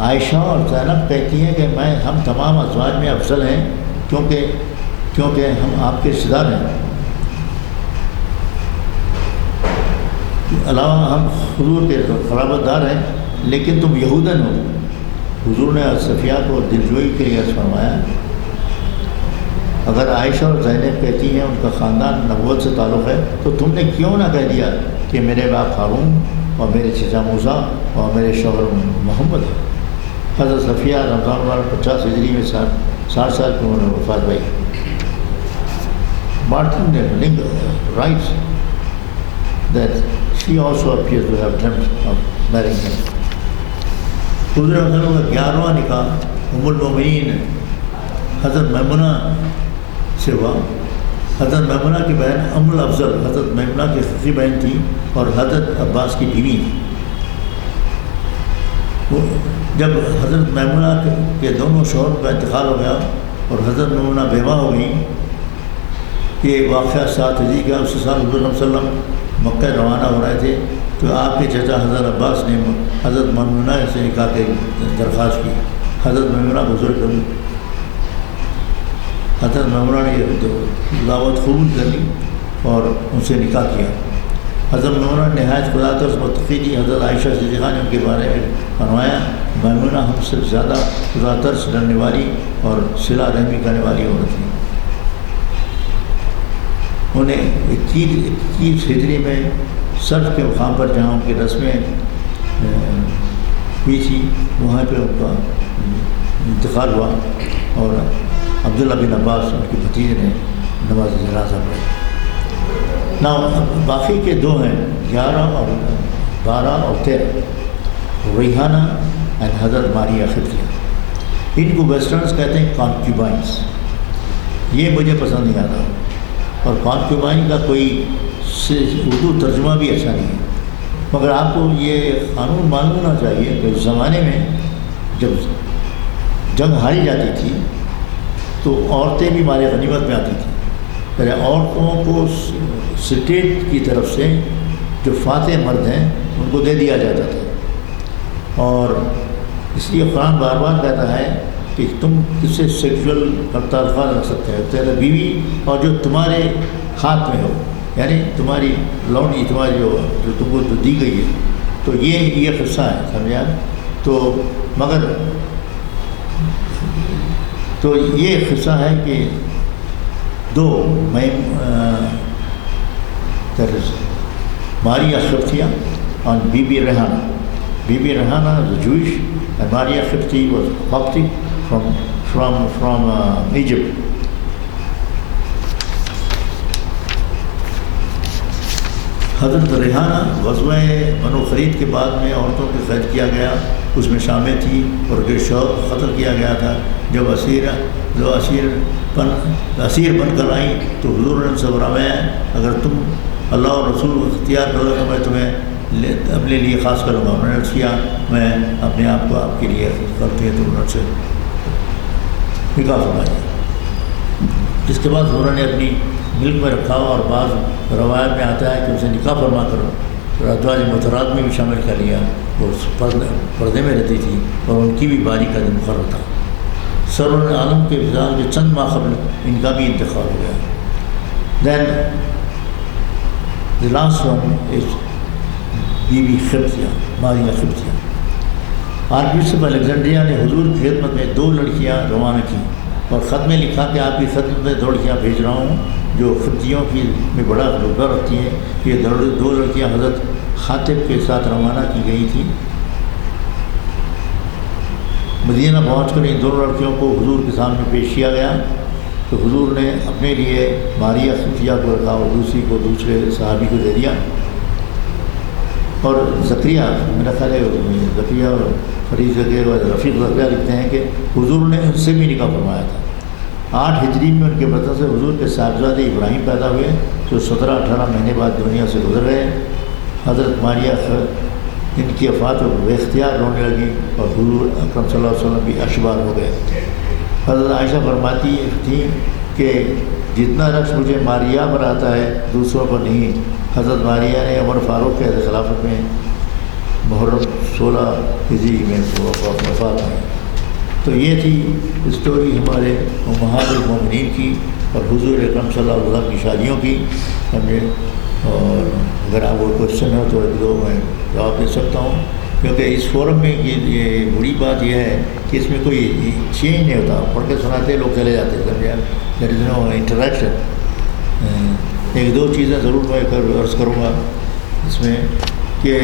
عائشہ اور زینب کہتی ہیں کہ ہم تمام ازواج میں افضل ہیں کیونکہ ہم آپ کے رشتہ دار ہیں. علاوہ ہم حضور کے قرابت دار ہیں لیکن تم یہودن ہو. حضور نے صفیہ کو دلجوئی کے لیے فرمایا اگر عائشہ اور زینب کہتی ہیں ان کا خاندان نبوت سے تعلق ہے تو تم نے کیوں نہ کہہ دیا کہ میرے باپ ہارون اور میرے چچا موسیٰ اور میرے شوہر محمد ہے. حضرت صفیہ رمضان المبارک 50 ہجری میں 60 سال کی عمر میں وفات پائی. مارٹن نے link rights that she also appears to have dreamt of marrying him. حضور صلی اللہ علیہ وسلم کا 11واں نکاح ام المؤمنین حضرت میمونہ سے ہوا. حضرت میمونہ کی بہن ام الافضل حضرت میمونہ کی خفی بہن تھی اور حضرت عباس کی بیوی تھی. جب حضرت میمونہ کے دونوں شوہر کا انتقال ہو گیا اور حضرت میمونہ بیوہ ہو گئی، یہ واقعہ 7 ہجری کا اسی سال حضور صلی اللہ علیہ وسلم مکہ روانہ ہو رہے تھے تو آپ کے چچا حضرت عباس نے حضرت میمونہ سے نکاح کی درخواست کی. حضرت میمونہ بزرگ ہوئی. حضرت میمونہ نے یہ دعوت قبول کر لی اور ان سے نکاح کیا. حضرت میمونہ نے نہایت خدا ترس متقی تھی. حضرت عائشہ صدیقہ نے ان کے بارے میں فرمایا میمونہ ہم سے زیادہ خدا ترس ڈرنے والی اور صلہ رحمی کرنے والی عورت تھی. انہیں 21 ہجری میں سرف کے مقام پر جہاں ان کی رسمیں ہوئی تھی وہاں پہ ان کا انتقال ہوا اور عبداللہ بن عباس ان کے بھتیجے نے نماز جنازہ پڑھی. باقی کے 2 ہیں 11 اور 12 اور 13 ریحانہ اینڈ حضرت ماریہ خفیہ. ان کو ویسٹرنس کہتے ہیں کانکیوبائنس. یہ مجھے پسند نہیں آتا اور کانکیوبائن کا کوئی اردو ترجمہ بھی اچھا نہیں ہے. مگر آپ کو یہ قانون معلوم ہونا چاہیے کہ اس زمانے میں جب جنگ ہاری جاتی تھی تو عورتیں بھی مال غنیمت میں آتی تھیں. پہلے عورتوں کو اسٹیٹ کی طرف سے جو فاتح مرد ہیں ان کو دے دیا جاتا تھا اور اس لیے قرآن بار بار کہتا ہے کہ تم کس سے سیکشول تعلقات رکھ سکتے ہیں تیرا بیوی اور جو تمہارے ہاتھ میں ہو یعنی تمہاری لونڈی تمہاری جو تم کو جو دی گئی ہے. تو یہ قصہ ہے سمجھا. تو یہ قصہ ہے کہ 2 ماریہ خفتیہ اور بی بی ریحانہ. بی بی ریحانہ was Jewish and Maria Khifti was Coptic from Egypt. حضرت ریحانہ غزوہ بنو خرید کے بعد میں عورتوں کو قید کیا گیا اس میں شامل تھی اور جو شوہر قتل کیا گیا تھا. جب اسیر بن کر آئیں تو حضور نے ان سے فرمایا اگر تم اللہ اور رسول کو اختیار کرو تو میں تمہیں اپنے لیے خاص کروں گا. انہوں نے کیا میں اپنے آپ کو آپ کے لیے کرتی ہے تو انہوں سے نکاح فرمایا. اس کے بعد حضور نے اپنی ملک میں رکھا اور بعض روایت میں آتا ہے کہ اسے نکاح فرما کرو ازواج مطہرات میں بھی شامل کر لیا. وہ پردے میں رہتی تھی اور ان کی بھی باری کا دن مقرر تھا. سرور عالم کے وصال کے چند ماہ قبل ان کا بھی انتقال ہو گیا. Then the last one is بی بی خفتیہ ماریہ خفتیہ. آرک بشپ الیگزینڈریا نے حضور کی خدمت میں 2 لڑکیاں روانہ کیں اور خط میں لکھا کہ آپ کی خدمت میں 2 لڑکیاں بھیج رہا ہوں جو خفتیوں کی میں بڑا رتبہ رکھتی ہیں. یہ 2 لڑکیاں حضرت خاطب کے ساتھ روانہ کی گئی تھیں. مدینہ پہنچ کر ان 2 لڑکیوں کو حضور کے سامنے پیش کیا گیا تو حضور نے اپنے لیے ماریہ خفتیہ کو رکھا اور دوسری کو دوسرے صحابی کو دے دیا. اور زکریہ میرا خیال ہے زکریہ اور فرید زکیر اور رفیق زکریہ لکھتے ہیں کہ حضور نے ان سے بھی نکاح فرمایا تھا. 8 ہجری میں ان کے بدن سے حضور کے صاحبزادے ابراہیم پیدا ہوئے جو 17-18 مہینے بعد دنیا سے گزر گئے. حضرت ماریہ ان کی وفات کو بے اختیار رونے لگی اور حضور اکرم صلی اللہ علیہ وسلم بھی اشبار ہو گئے. حضرت عائشہ فرماتی تھیں کہ جتنا رقص مجھے ماریہ پر آتا ہے دوسروں پر نہیں. حضرت ماریہ نے عمر فاروق کے خلافت میں محرم 16 ہجری میں وفات ہوئی. تو یہ تھی اسٹوری ہمارے امہات المومنین کی اور حضور اکرم صلی اللہ علیہ وسلم کی شادیوں کی سمجھے. اور اگر آپ کو کوشچن ہو تو ایک دو میں جواب دے سکتا ہوں، کیونکہ اس فورم میں یہ بری بات یہ ہے کہ اس میں کوئی چینج نہیں ہوتا. پڑھ کے سناتے لوگ چلے جاتے سمجھے، دیر از نو انٹریکشن. ایک دو چیزیں ضرور میں عرض کروں گا اس میں کہ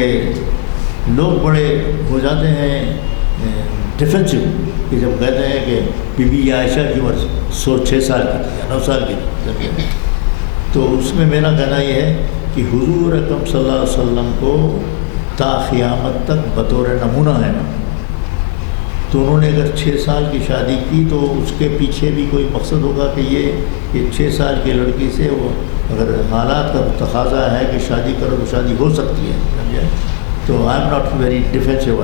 لوگ بڑے ہو جاتے ہیں ڈیفینسو کہ جب کہتے ہیں کہ بی بی عائشہ کی عمر 6 سال کی تھی یا 9 سال کی تھی، تو اس میں میرا کہنا یہ ہے کہ حضور اکرم صلی اللہ علیہ وسلم کو تا قیامت تک بطور نمونہ ہے نا. تو انہوں نے اگر 6 سال کی شادی کی تو اس کے پیچھے بھی کوئی مقصد ہوگا کہ یہ 6 سال کی لڑکی سے وہ اگر حالات کا تقاضا ہے کہ شادی کرو تو شادی ہو سکتی ہے سمجھے. تو I am not very defensive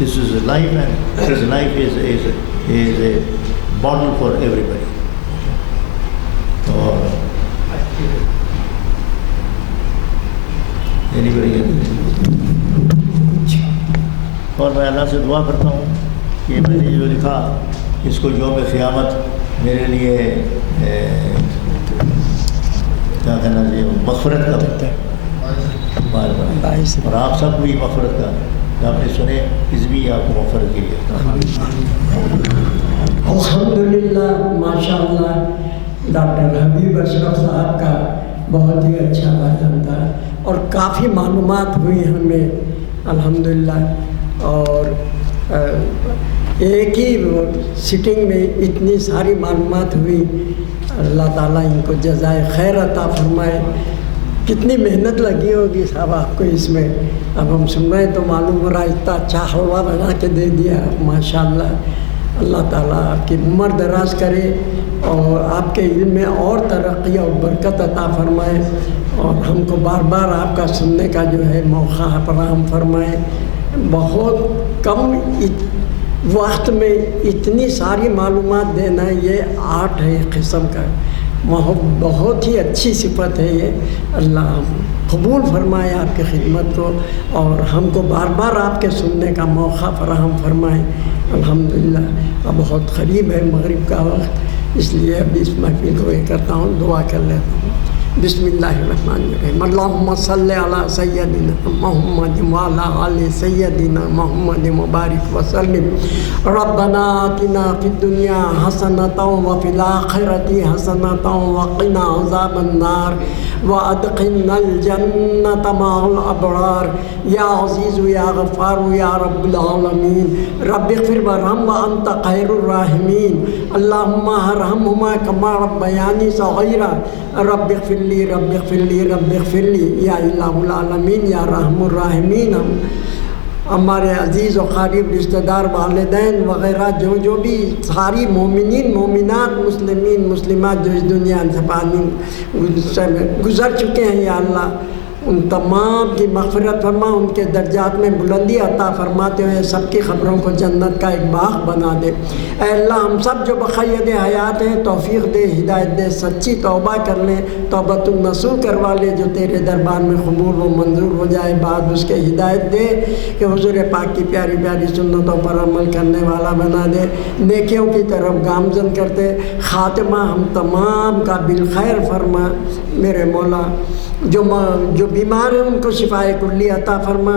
this is life and this life is a model for everybody. اور اور میں اللہ سے دعا کرتا ہوں کہ میں نے جو لکھا اس کو یوم قیامت میرے لیے کیا کہنا چاہیے مغفرت کا بار اور آپ سب کو بھی مغفرت کا کہ آپ نے سنے اس بھی آپ کو مغفرت کے لیے. الحمدللہ ماشاء اللہ ڈاکٹر حبیب اشرف صاحب کا بہت ہی اچھا بیان تھا اور کافی معلومات ہوئی ہمیں الحمدللہ. اور ایک ہی سٹنگ میں اتنی ساری معلومات ہوئی. اللہ تعالیٰ ان کو جزائے خیر عطا فرمائے. کتنی محنت لگی ہوگی صاحب آپ کو اس میں. اب ہم سن رہے ہیں تو معلوم ہو رہا ہے اتنا اچھا حلوہ بنا کے دے دیا ماشاء اللہ. اللہ تعالیٰ آپ کی عمر دراز کرے اور آپ کے علم میں اور ترقی اور برکت عطا فرمائے اور ہم کو بار بار آپ کا سننے کا جو ہے موقع فراہم فرمائے. بہت کم وقت میں اتنی ساری معلومات دینا یہ آرٹ ہے ایک قسم کا. بہت ہی اچھی صفت ہے یہ. اللہ قبول فرمائے آپ کی خدمت کو اور ہم کو بار بار آپ کے سننے کا موقع فراہم فرمائے. الحمدللہ اب بہت قریب ہے مغرب کا وقت، اس لیے اب اس محفل کو یہ کرتا ہوں، دعا کر لیتا ہوں. بسم اللہ الرحمن الرحیم. اللہم صلی علی سیدنا محمد وعلی آل سیدنا محمد مبارک وسلم. ربنا آتنا فی الدنیا حسنۃ وفی الآخرۃ حسنۃ وقنا عذاب النار وادخلنا الجنة مع الابرار. یا عزیز یا غفار یا رب العالمین. رب اغفر وارحم وانت خیر الراحمین. اللہم ارحمہما کما ربیانی صغیرا. رب اغفر لی رب اغفر لی رب اغفر لی یا الہ العالمین یا رحم الراحمین. ہمارے عزیز و قریب رشتہ دار والدین وغیرہ جو بھی ساری مومنین مومنات مسلمین مسلمات جو اس دنیا سے پانی گزر چکے ہیں یا اللہ ان تمام کی مغفرت فرما، ان کے درجات میں بلندی عطا فرماتے ہوئے سب کی خبروں کو جنت کا ایک باغ بنا دے. اے اللہ ہم سب جو بقید حیات ہیں توفیق دے، ہدایت دے، سچی توبہ کر لیں، توبۃ النصوح کروا لے جو تیرے دربار میں قبول و منظور ہو جائے. بعد اس کے ہدایت دے کہ حضور پاک کی پیاری پیاری سنتوں پر عمل کرنے والا بنا دے، نیکیوں کی طرف گامزن کرتے. خاتمہ ہم تمام کا بالخیر فرما میرے مولا. جو بیمار ہیں ان کو شفائے کلی عطا فرما،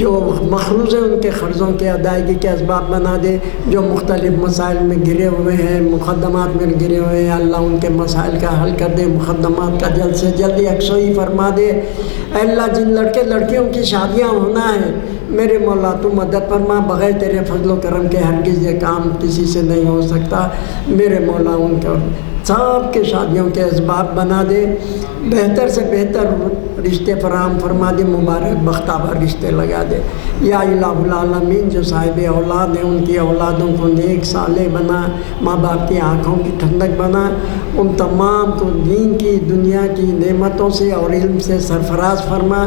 جو مخروض ہیں ان کے قرضوں کے ادائیگی کے اسباب بنا دے، جو مختلف مسائل میں گرے ہوئے ہیں مقدمات میں گرے ہوئے ہیں اللہ ان کے مسائل کا حل کر دے، مقدمات کا جلد سے جلد یکسوئی فرما دے. اے اللہ جن لڑکے لڑکیوں کی شادیاں ہونا ہے میرے مولا تو مدد فرما، بغیر تیرے فضل و کرم کے ہرگز یہ کام کسی سے نہیں ہو سکتا. میرے مولا ان کو سب کے شادیوں کے اسباب بنا دے، بہتر سے بہتر رشتے فراہم فرما دے، مبارک بختابر رشتے لگا دے. یا الہ العالمین جو صاحب اولاد ہیں ان کی اولادوں کو نیک صالح بنا، ماں باپ کی آنکھوں کی ٹھنڈک بنا، ان تمام کو دین کی دنیا کی نعمتوں سے اور علم سے سرفراز فرما.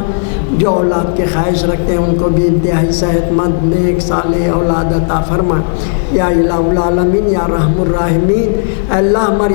جو اولاد کے خواہش رکھتے ہیں ان کو بھی انتہائی صحت مند نیک صالح اولاد عطا فرما. یا الہ العالمین یا رحم الراحمین. اے اللہ ہماری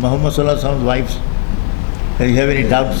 Muhammad sallallahu alaihi wasallam's wives? Do you have any doubts?